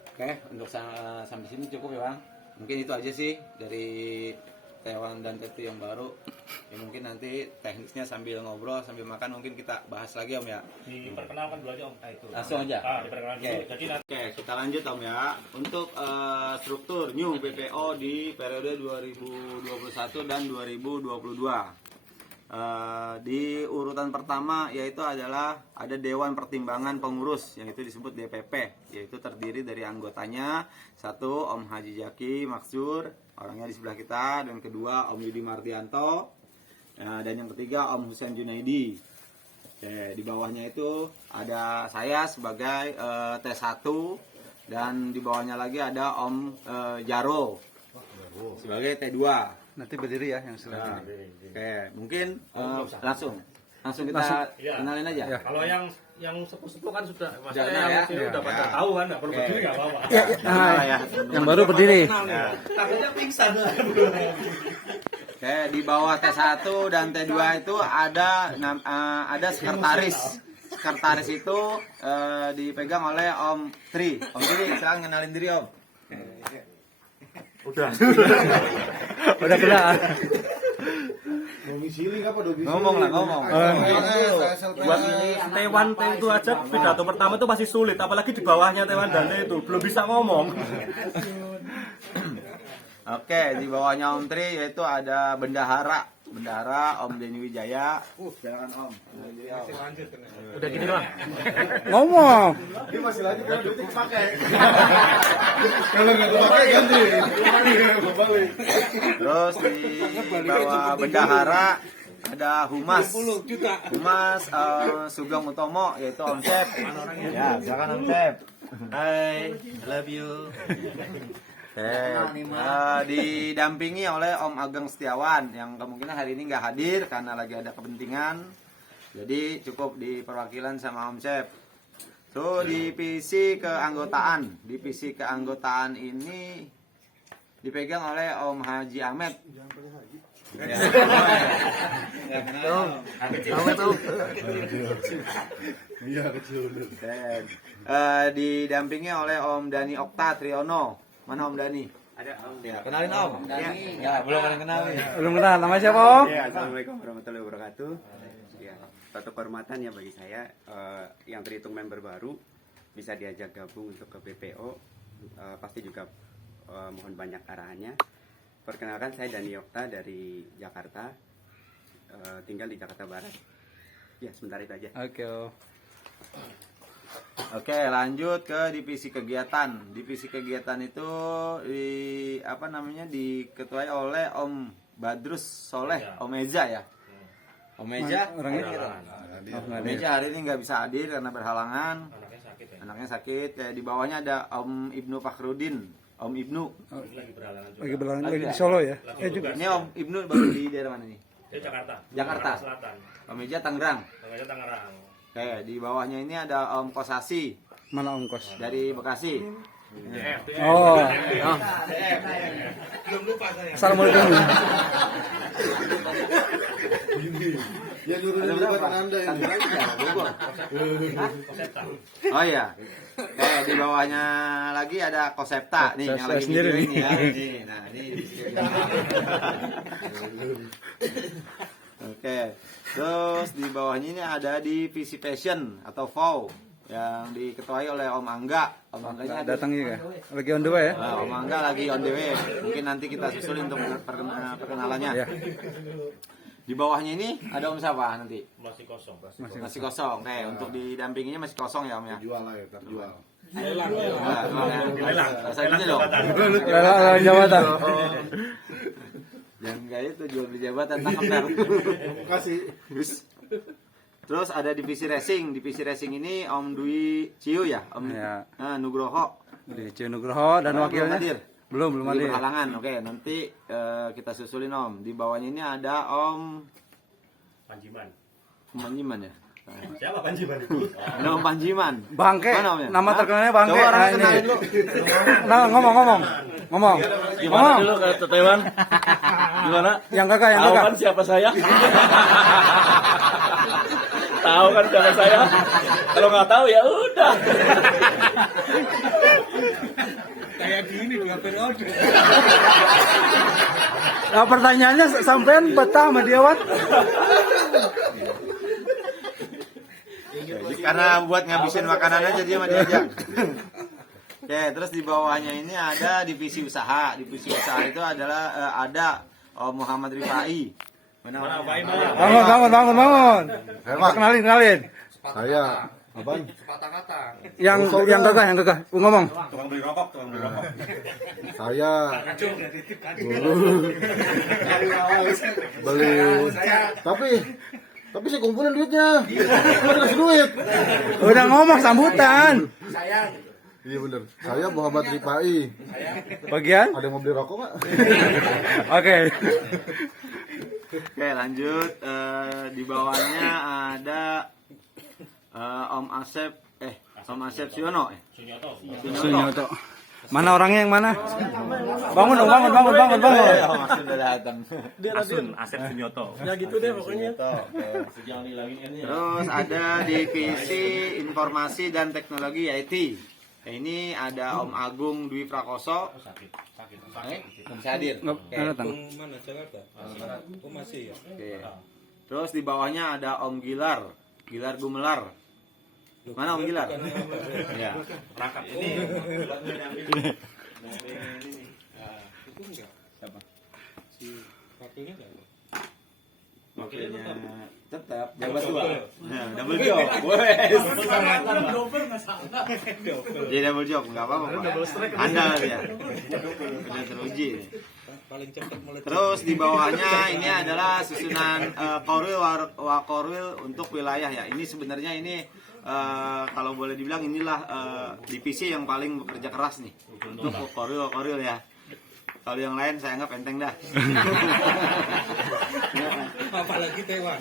Oke, untuk sampai sini cukup ya, Bang. Mungkin itu aja sih dari Tewan dan Tetu yang baru. Ya mungkin nanti teknisnya sambil ngobrol, sambil makan mungkin kita bahas lagi, Om ya. Diperkenalkan dulu aja, Om. Itu. Langsung aja. Diperkenalkan Oke. dulu. Jadi nanti Oke, kita lanjut, Om ya. Untuk struktur new BPO di periode 2021 dan 2022. Di urutan pertama yaitu adalah ada Dewan Pertimbangan Pengurus yang itu disebut DPP, yaitu terdiri dari anggotanya satu Om Haji Jaki Maksur, orangnya di sebelah kita, dan kedua Om Yudi Mardianto, dan yang ketiga Om Husain Junaidi. Di bawahnya itu ada saya sebagai T1, dan di bawahnya lagi ada Om Jaro sebagai T2. Nanti berdiri ya yang selanjutnya. Oke, mungkin langsung kita kenalin aja. kalau yang sepuh-sepuh kan sudah, Udah maksudnya kenal yang ya? sini udah pada tahu kan, nggak perlu berdiri nggak apa-apa. Yang baru berdiri. Takutnya pingsan. Oke, di bawah T1 dan T2 itu ada sekretaris. Sekretaris itu dipegang oleh Om Tri. Om Tri, silakan kenalin diri, Om. Udah kenal. Domisili apa domisili? Ngomong. Buat Tewan itu aja pidato pertama itu masih sulit, apalagi di bawahnya Tewan dan itu belum bisa ngomong. Oke, di bawahnya Om Tri yaitu ada Bendahara Om Denny Wijaya. Silakan Om. Udah gini lah. Ngomong. Ini masih lagi kan duit dipakai. Kalau nggak dipakai ganti. Balik. Terus di bawah Bendahara ada Humas Sugeng Utomo yaitu Om Cep. Ya, silakan Om Cep. Hai, I love you. Didampingi oleh Om Ageng Setiawan yang kemungkinan hari ini nggak hadir karena lagi ada kepentingan, jadi cukup di perwakilan sama Om Cep. So divisi keanggotaan ini dipegang oleh Om Haji Ahmed. Iya kecil. Dan didampingi oleh Om Dani Okta Triyono. Mana Om Dani? Ada Om. Ya, kenalin Om. Dani. Ya, belum ada yang kenalin. Belum kenal, nama siapa Om? Ya, Assalamualaikum warahmatullahi wabarakatuh. Ya, suatu kehormatan ya bagi saya yang terhitung member baru bisa diajak gabung untuk ke BPO. Pasti juga mohon banyak arahannya. Perkenalkan, saya Dani Okta dari Jakarta, tinggal di Jakarta Barat. Ya, sebentar itu aja. Oke, lanjut ke divisi kegiatan. Divisi kegiatan itu diketuai oleh Om Badrus Soleh, Om Eza ya. Om Eza Orangnya Om Eza hari ini nggak bisa hadir karena berhalangan. sakit ya. Anaknya sakit. Kayak di bawahnya ada Om Ibnu Fakhrudin. Om Ibnu. Ini lagi berhalangan juga. Lagi berlangsung lagi Lagi di Solo ya. Lagi Juga. Ini Om Ibnu baru di daerah mana nih? Di Jakarta. Jakarta. Selatan. Om Meja Tangerang. Namanya Tangerang. Oke, di bawahnya ini ada Om Kosasi Mana ongkos? dari Bekasi. DF. Oh. Belum lupa saya. Assalamualaikum. Ya nyuruh Ada jabatan berapa? Anda ini. Satu lagi ya, Bogor. Kosepta. Oh iya. Di bawahnya lagi ada Kosepta nih yang Saya lagi sendiri video nih. ini ya. Ini, nah ini. Oke. Terus di bawahnya ini ada divisi fashion atau VOW yang diketuai oleh Om Angga. Om Angga ini ada Datang juga. Lagi on the way ya. Nah, Om Angga lagi on the way. Mungkin nanti kita susulin untuk perkenalannya. Ya. Di bawahnya ini ada Om siapa nanti? Masih kosong. Masih kosong. Oke, untuk didampinginya masih kosong ya Om ya. Jual lah ya, terjual. Lelang. Saya gini dong. Lelang jabatan. Jangan kayak itu jual beli jabatan tangkap dar. Kasih. Terus ada divisi racing. Divisi racing ini Om Dwi Ciu ya, Om Ya. Nugroho. Di Cinugroho dan Belum wakilnya. hadir. Belum Di hadir. berhalangan. Oke, nanti kita susulin Om. Di bawahnya ini ada Om Panjiman. Panjiman ya. Siapa Panjiman itu? Ada Om Panjiman. Bangke. Mana Omnya? Nama Hah? terkenalnya Bangke. Coba orang Nah, ini. kenalin lu. Nah, ngomong. Gimana dulu ke Tetewan? Gimana? Yang kakak, yang Tahu kakak. kan siapa saya? Tahu kan siapa saya? Kalau nggak tahu ya udah. Kayak gini 2 periode. Nah, pertanyaannya sampean betah sama dia, Wan? Karena buat ngabisin makanan aja dia mah diajak. Oke, terus di bawahnya ini ada divisi usaha. Divisi usaha itu adalah ada Muhammad Rifai. Mana Pak Iman? Bangun. Kenalin. Saya apaan? Yang kakak. Ngomong. Tukang beli rokok. Saya beli tapi saya kumpulin duitnya. Saya kasih duit. Udah ngomong sambutan. Iya bener. Saya Muhammad Rifai. Bagian? Ada yang mau beli rokok nggak? Oke. Oke, lanjut. Di bawahnya ada Om Asep Siono. Sunyoto. Mana orangnya yang mana? Bangun. Om Asep udah datang. Asep Sunyoto. Ya gitu deh pokoknya. Jangan dilangin ini. Terus ada divisi informasi dan teknologi IT. Ini ada Om Agung Dwi Prakoso. Sakit. Bisa hadir. Oke. Datang. Mana Jakarta? Oh masih ya. Oke. Terus di bawahnya ada Om Gilar Gumelar. Mana Om Gilar? Ya. Rangkap ini. Itu enggak. Siapa? Si wakilnya enggak ada. Wakilnya tetap jabat dua. Nah, double job. Wes. Jadi double job enggak apa-apa. Pak. Anda ya. Sudah teruji. Paling cepat mulai. Terus di bawahnya ini adalah susunan Korwil untuk wilayah ya. Ini sebenarnya kalau boleh dibilang inilah divisi yang paling bekerja keras nih untuk Korwil ya. Kalau yang lain saya anggap enteng dah. Apalagi Tewan.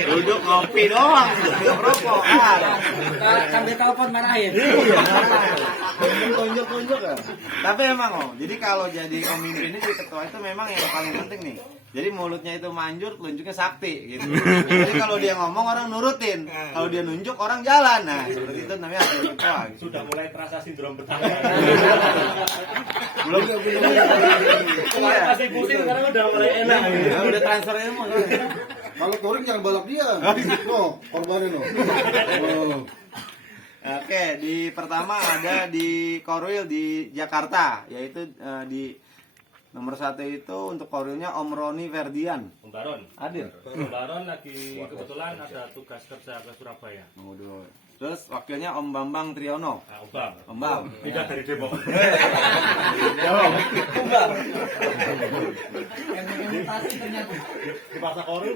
Duduk ngopi doang, duduk rokok. Sambil telepon marahin. Tunjuk-tunjuk kan. Tapi emang jadi kalau jadi pemimpin ini jadi ketua itu memang yang paling penting nih. Jadi mulutnya itu manjur, telunjuknya sakti gitu. Jadi kalau dia ngomong orang nurutin, kalau dia nunjuk orang jalan. Nah, seperti itu namanya jadi ketua gitu. Sudah mulai terasa sindrom betah. Belum Masih pusing sekarang udah mulai enak. udah transfer ilmu. Kalau touring jangan balap dia. No, korbanin no. Oh. Oke, di pertama ada di Korwil di Jakarta, yaitu di nomor 1 itu untuk Korwilnya Om Roni Ferdian. Om Baron. Hadir. Om Baron lagi kebetulan ada tugas kerja ke Surabaya. Terus wakilnya Om Bambang Triyono. Nah, Om Bang. Om Bang. Tidak dari Depok. Di Pasar Korul.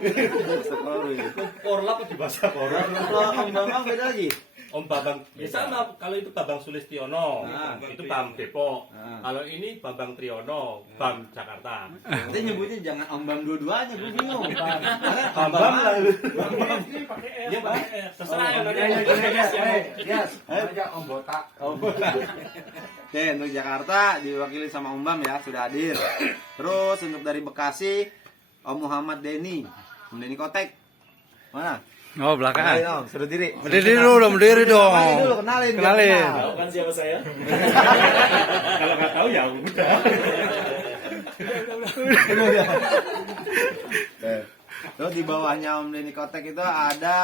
Korwil. Korlap di Pasar Korul. Kalau Om Bambang beda lagi. Om Bambang, ya sama. Kalau itu Bambang Sulistiono, itu BAM Depok. Kalau ini Bambang Triono, BAM Jakarta. Nanti nyebutnya jangan Om Bam dua-duanya, gue bingung. Bambang lah. Dia pakai terserah yang Om Botak. Oke, untuk Jakarta diwakili sama Om Bam ya, sudah hadir. Terus untuk dari Bekasi, Om Muhammad Denny, Om Denny Kotek. Mana? Oh, belakangan. Kenalin Om, suruh diri. Berdiri dulu, berdiri dong. Kenalin dulu, kenalin. Kenalin. tahu kan siapa saya? Kalau nggak tahu ya udah. Terus di bawahnya Om Denny Kotek itu ada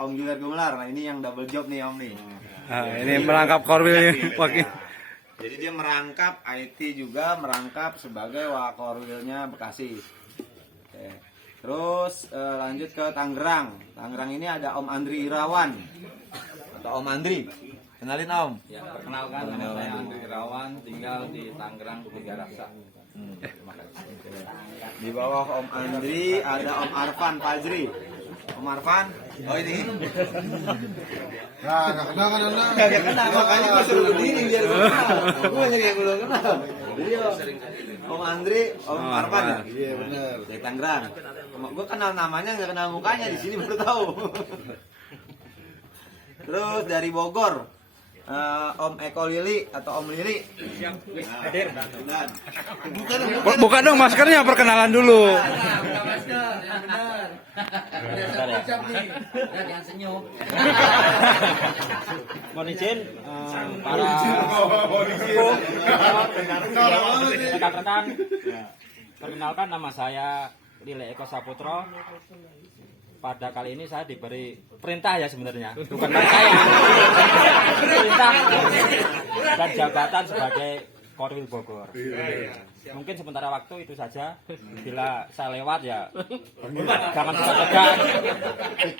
Om Gilar Gumelar. Nah, ini yang double job nih Om nih. Nah, ini merangkap korwil ini. Wakil. Jadi dia merangkap IT juga, merangkap sebagai wakorwilnya Bekasi. Oke. Terus lanjut ke Tangerang. Tangerang ini ada Om Andri Irawan atau Om Andri. Kenalin Om. Ya, perkenalkan nama saya Andri Irawan, tinggal di Tangerang, Tiga Raksa. Terima kasih. Di bawah Om Andri ada Om Arfan Fajri. Om Arfan, oh ini. Nah, nggak kenal kan Anda? Gak kenal, makanya gue suruh berdiri biar gue kenal. Gue nyari yang belum kenal. Jadi Om Andri, Om Arfan ya? Iya benar. Dari Tangerang. Gue kenal namanya, nggak kenal mukanya, di sini baru tahu. Terus dari Bogor, Om Eko Lili atau Om Lili. Hadir. Buka dong maskernya, perkenalan dulu. Jangan senyum. Mohon izin para rekan-rekan, perkenalkan nama saya Lile Eko Saputro. Pada kali ini saya diberi perintah ya sebenarnya, bukan dari saya. Perintah dan jabatan sebagai Korwil Bogor. Mungkin sementara waktu itu saja. Bila saya lewat ya jangan suka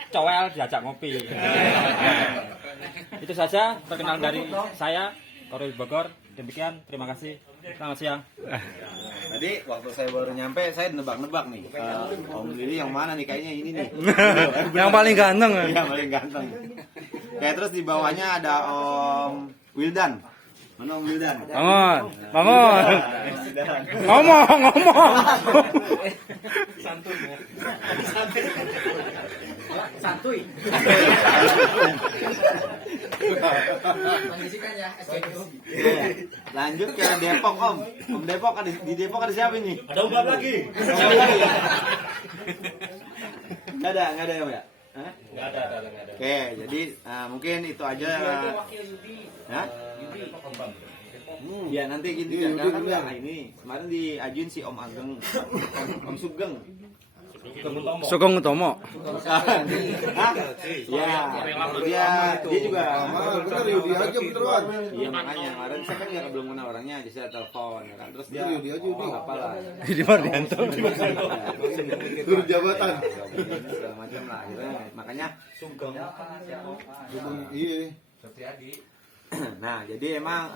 cowel diajak ngopi. Itu saja perkenalan dari saya Korwil Bogor. Demikian, terima kasih. Selamat siang. Tadi waktu saya baru nyampe, saya nebak-nebak nih. Om Lili yang mana nih? Kayaknya ini nih. Yang paling ganteng. Iya, paling ganteng. Kayak terus di bawahnya ada Om Wildan. Mana Om Wildan? Bangun, bangun. Ngomong. Santuy ya. Santuy. Kondisikan ya, SPBU. Lanjut ke Depok Om. Om Depok ada di Depok ada siapa ini? Ada Om Bam lagi. Nggak ada ya Om ya? Hah? Nggak ada. Oke, jadi mungkin itu aja. Hah? Ya nanti gini kan karena ini kemarin diajuin si Om Ageng, Om Sugeng. Sugeng Utomo. Bukan. Hah? Ya, dia juga. Bener Yudi aja beneran. Iya makanya kemarin saya kan nggak belum kenal orangnya, jadi saya telepon ya kan. Terus dia Yudi aja Yudi. apalah. Di Mardianto. Turun jabatan. Segala macam lah akhirnya. Makanya Sugeng. Iya. Nah, jadi emang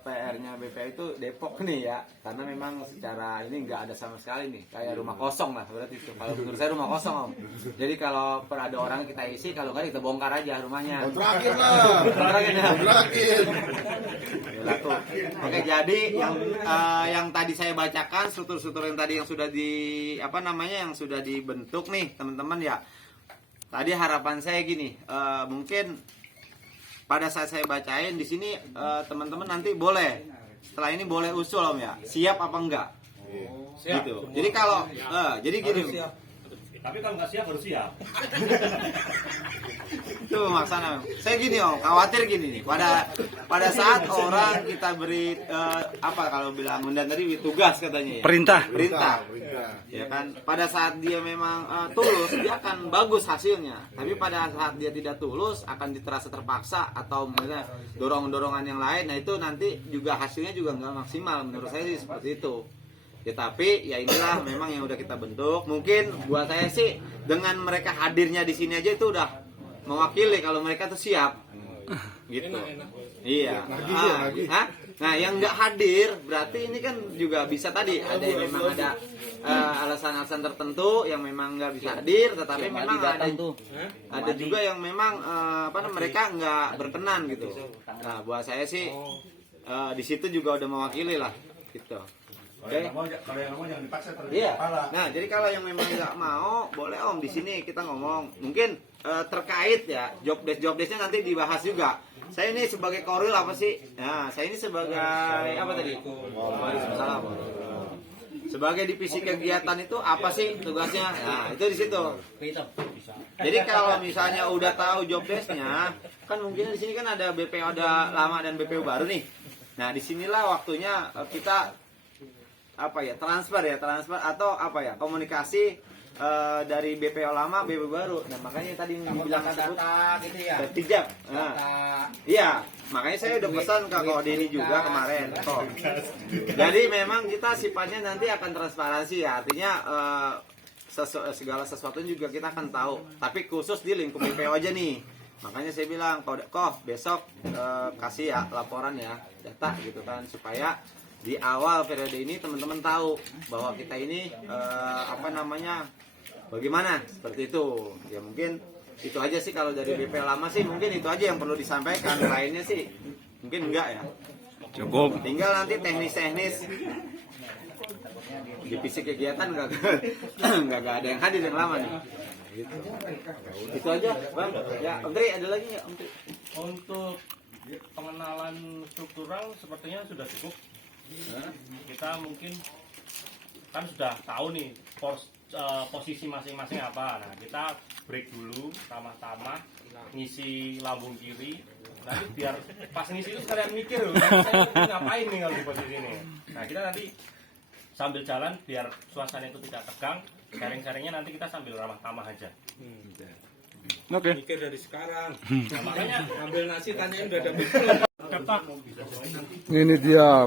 PR-nya BPA itu Depok nih ya, karena memang secara ini nggak ada sama sekali nih, kayak rumah kosong lah berarti itu. Kalau menurut saya rumah kosong Om. Jadi kalau ada orang kita isi, kalau nggak kita bongkar aja rumahnya. Kontrakin lah. Kontrakin ya. Kontrakin. Yalah, tuh. Oke, jadi yang tadi saya bacakan struktur-struktur yang tadi yang sudah yang sudah dibentuk nih teman-teman ya. Tadi harapan saya gini, mungkin pada saat saya bacain di sini teman-teman nanti boleh setelah ini boleh usul Om ya, siap apa enggak? Siap. Gitu. Jadi kalau jadi gini. Tapi kalau nggak siap harus siap. Itu maksana. Saya gini Om, khawatir gini nih. Pada saat orang kita beri kalau bilang Mendan tadi tugas katanya ya. Perintah. Ya kan, pada saat dia memang tulus dia akan bagus hasilnya. Tapi pada saat dia tidak tulus akan terasa terpaksa atau misalnya dorongan yang lain. Nah itu nanti juga hasilnya juga nggak maksimal. Menurut saya sih seperti itu. Ya tapi ya inilah memang yang udah kita bentuk. Mungkin buat saya sih dengan mereka hadirnya di sini aja itu udah mewakili kalau mereka tuh siap. Gitu. Iya. Hah? Nah, yang nggak hadir berarti ini kan juga bisa tadi ada yang memang ada alasan-alasan tertentu yang memang nggak bisa hadir, tetapi memang ada juga yang memang mereka nggak berkenan gitu. Nah, buat saya sih di situ juga udah mewakili lah gitu. Oke. Kalau yang mau jangan dipaksa Iya. Nah, jadi kalau yang memang nggak mau, boleh Om di sini kita ngomong. Mungkin terkait ya job desknya nanti dibahas juga. Saya ini sebagai koril apa sih? Nah, saya ini sebagai apa tadi? Waalaikumsalam. Sebagai divisi kegiatan itu apa sih tugasnya? Nah, itu di situ. Jadi kalau misalnya udah tahu job desknya, kan mungkin di sini kan ada BPO ada lama dan BPO baru nih. Nah, disinilah waktunya kita transfer atau komunikasi dari BPO lama BPO baru. Nah, makanya tadi bilang data gitu ya. Tidak. Nah, iya, makanya saya udah pesan ke Kak Denny juga kemarin. Jadi memang kita sifatnya nanti akan transparansi ya. Artinya segala sesuatu juga kita akan tahu. Tapi khusus di lingkup BPO aja nih. Makanya saya bilang, kok besok kasih ya laporan ya, data gitu kan, supaya di awal periode ini teman-teman tahu bahwa kita ini bagaimana seperti itu. Ya mungkin itu aja sih kalau dari BPO lama sih, mungkin itu aja yang perlu disampaikan. Lainnya sih mungkin enggak ya. Cukup. Tinggal nanti teknis-teknis divisi kegiatan nggak ada yang hadir yang lama nih. Gitu. Itu aja, Bang. Ya, Om Tri, ada lagi nggak, Om Tri? Untuk pengenalan struktural sepertinya sudah cukup. Kita mungkin kan sudah tahu nih posisi masing-masing apa. Nah, kita break dulu, tamah-tamah ngisi lambung kiri. Nanti biar pas ngisi itu sekalian mikir loh, saya ngapain nih kalau di posisi ini. Nah, kita nanti sambil jalan biar suasana itu tidak tegang, sharing-sharingnya nanti kita sambil ramah tamah aja. Oke. Mikir dari sekarang. Nah, makanya Ambil nasi tanyain udah ada Ini dia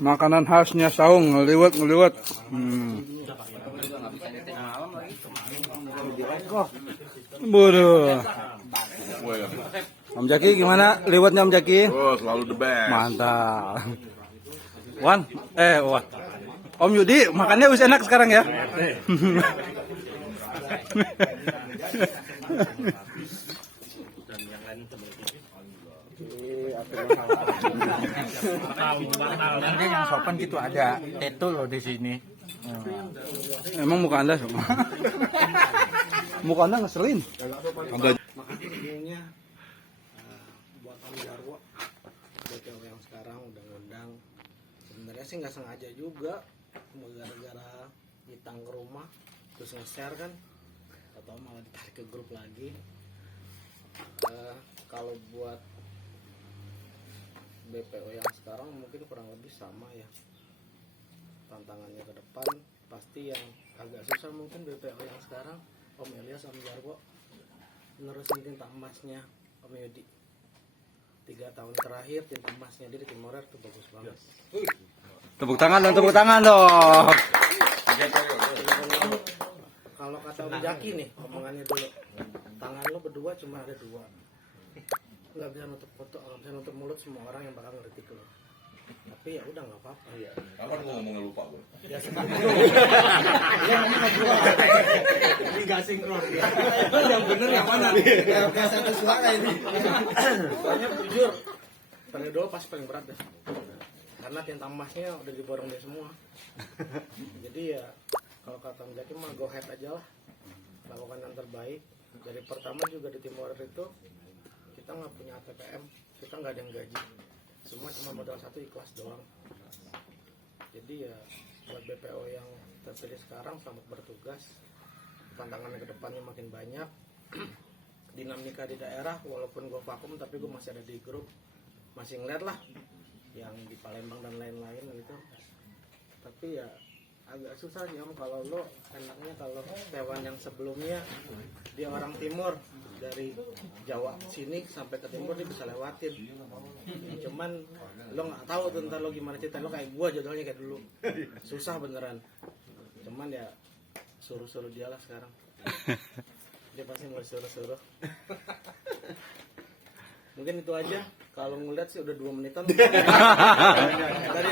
makanan khasnya Saung, ngeliwet. Bodoh. Om Jaki gimana liwetnya Om Jaki? Oh, selalu the best. Mantap. Wan. Om Yudi, makannya wis enak sekarang ya? Sebenarnya yang sopan gitu ada teto loh di sini. Emang muka Anda muka Anda ngeselin. Makanya idenya buat Om Jarwo BPO yang sekarang udah ngundang. Sebenarnya sih nggak sengaja juga, cuma gara-gara ditang ke rumah terus nge-share kan, atau malah ditarik ke grup lagi. Kalau buat BPO yang sekarang mungkin kurang lebih sama ya, tantangannya ke depan pasti yang agak susah mungkin BPO yang sekarang. Om Elias, Om Jarwo nerusin tinta emasnya Om Yudi 3 tahun terakhir. Tinta emasnya dia di Timorer tuh bagus banget. Tepuk tangan dong. Kalau kata Om Jaki nih omongannya dulu, tangan lo berdua cuma ada 2, nggak bisa nutup foto, nggak bisa nutup mulut semua orang yang bakal ngeritik lo. Tapi ya udah nggak apa-apa. Kapan gua ngomongnya lupa gua? Ya ini nggak sinkron. Yang bener yang mana? Kayak satu suara ini. Soalnya jujur, periode dulu pasti paling berat deh. Karena tinta emasnya udah diborong dia semua. Jadi ya kalau kata Om Jaki mah go ahead aja lah, lakukan yang terbaik. Dari pertama juga di Timorer itu kita nggak punya ATPM, kita nggak ada yang gaji, semua cuma modal satu, ikhlas doang. Jadi ya buat BPO yang terpilih sekarang selamat bertugas. Tantangannya ke depannya makin banyak. Dinamika di daerah walaupun gue vakum tapi gue masih ada di grup, masih ngeliat lah yang di Palembang dan lain-lain gitu. Tapi ya agak susah sih Om, kalau lo enaknya kalau hewan yang sebelumnya dia orang timur, dari Jawa sini sampai ke timur dia bisa lewatin ya, cuman lo nggak tahu tuh ntar lo gimana cerita lo kayak gua jadwalnya kayak dulu susah beneran. Cuman ya suruh-suruh dia lah sekarang, dia pasti mau suruh-suruh. Mungkin itu aja. Kalau ngeliat sih udah 2 menitan. Dari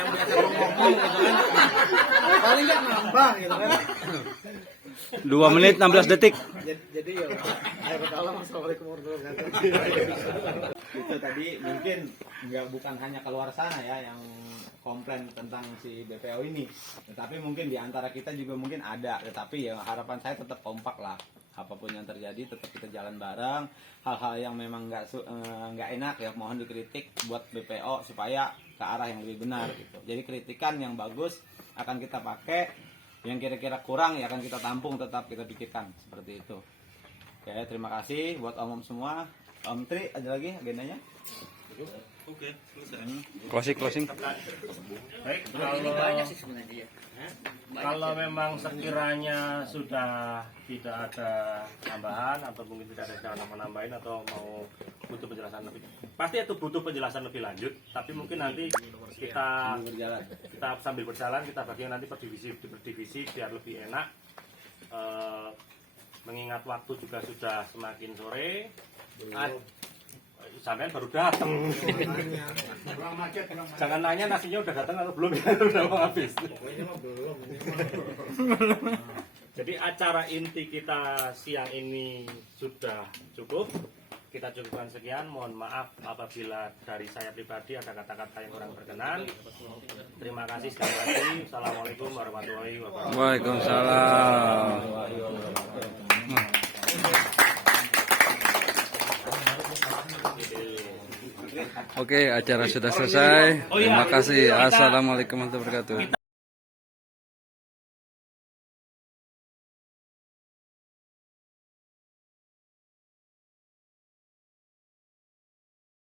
yang biasa ngomong gitu kan. Paling nggak nambah gitu kan. 2 menit 16 detik. Jadi ya, assalamualaikum warahmatullahi wabarakatuh. Itu tadi mungkin bukan hanya keluar sana ya yang komplain tentang si BPO ini, tetapi mungkin di antara kita juga mungkin ada, tetapi ya harapan saya tetap kompak lah. Apapun yang terjadi tetap kita jalan bareng. Hal-hal yang memang nggak enak ya mohon dikritik buat BPO supaya ke arah yang lebih benar gitu. Jadi kritikan yang bagus akan kita pakai, yang kira-kira kurang ya akan kita tampung, tetap kita pikirkan seperti itu. Oke, terima kasih buat om semua. Om Tri, ada lagi agendanya? Oke, selesai. Closing. Baik, kalau memang sekiranya sudah tidak ada tambahan atau mungkin tidak ada yang menambahin atau mau butuh penjelasan lebih, pasti itu butuh penjelasan lebih lanjut. Tapi mungkin nanti kita sambil berjalan kita bagian nanti per divisi biar lebih enak. Mengingat waktu juga sudah semakin sore. Sampean baru datang. Jangan nanya nasinya udah datang atau belum ya, udah mau habis. Jadi acara inti kita siang ini sudah cukup. Kita cukupkan sekian. Mohon maaf apabila dari saya pribadi ada kata-kata yang kurang berkenan. Terima kasih sekali lagi. Assalamualaikum warahmatullahi wabarakatuh. Waalaikumsalam. Oke, acara sudah selesai. Terima kasih. Assalamualaikum warahmatullahi wabarakatuh.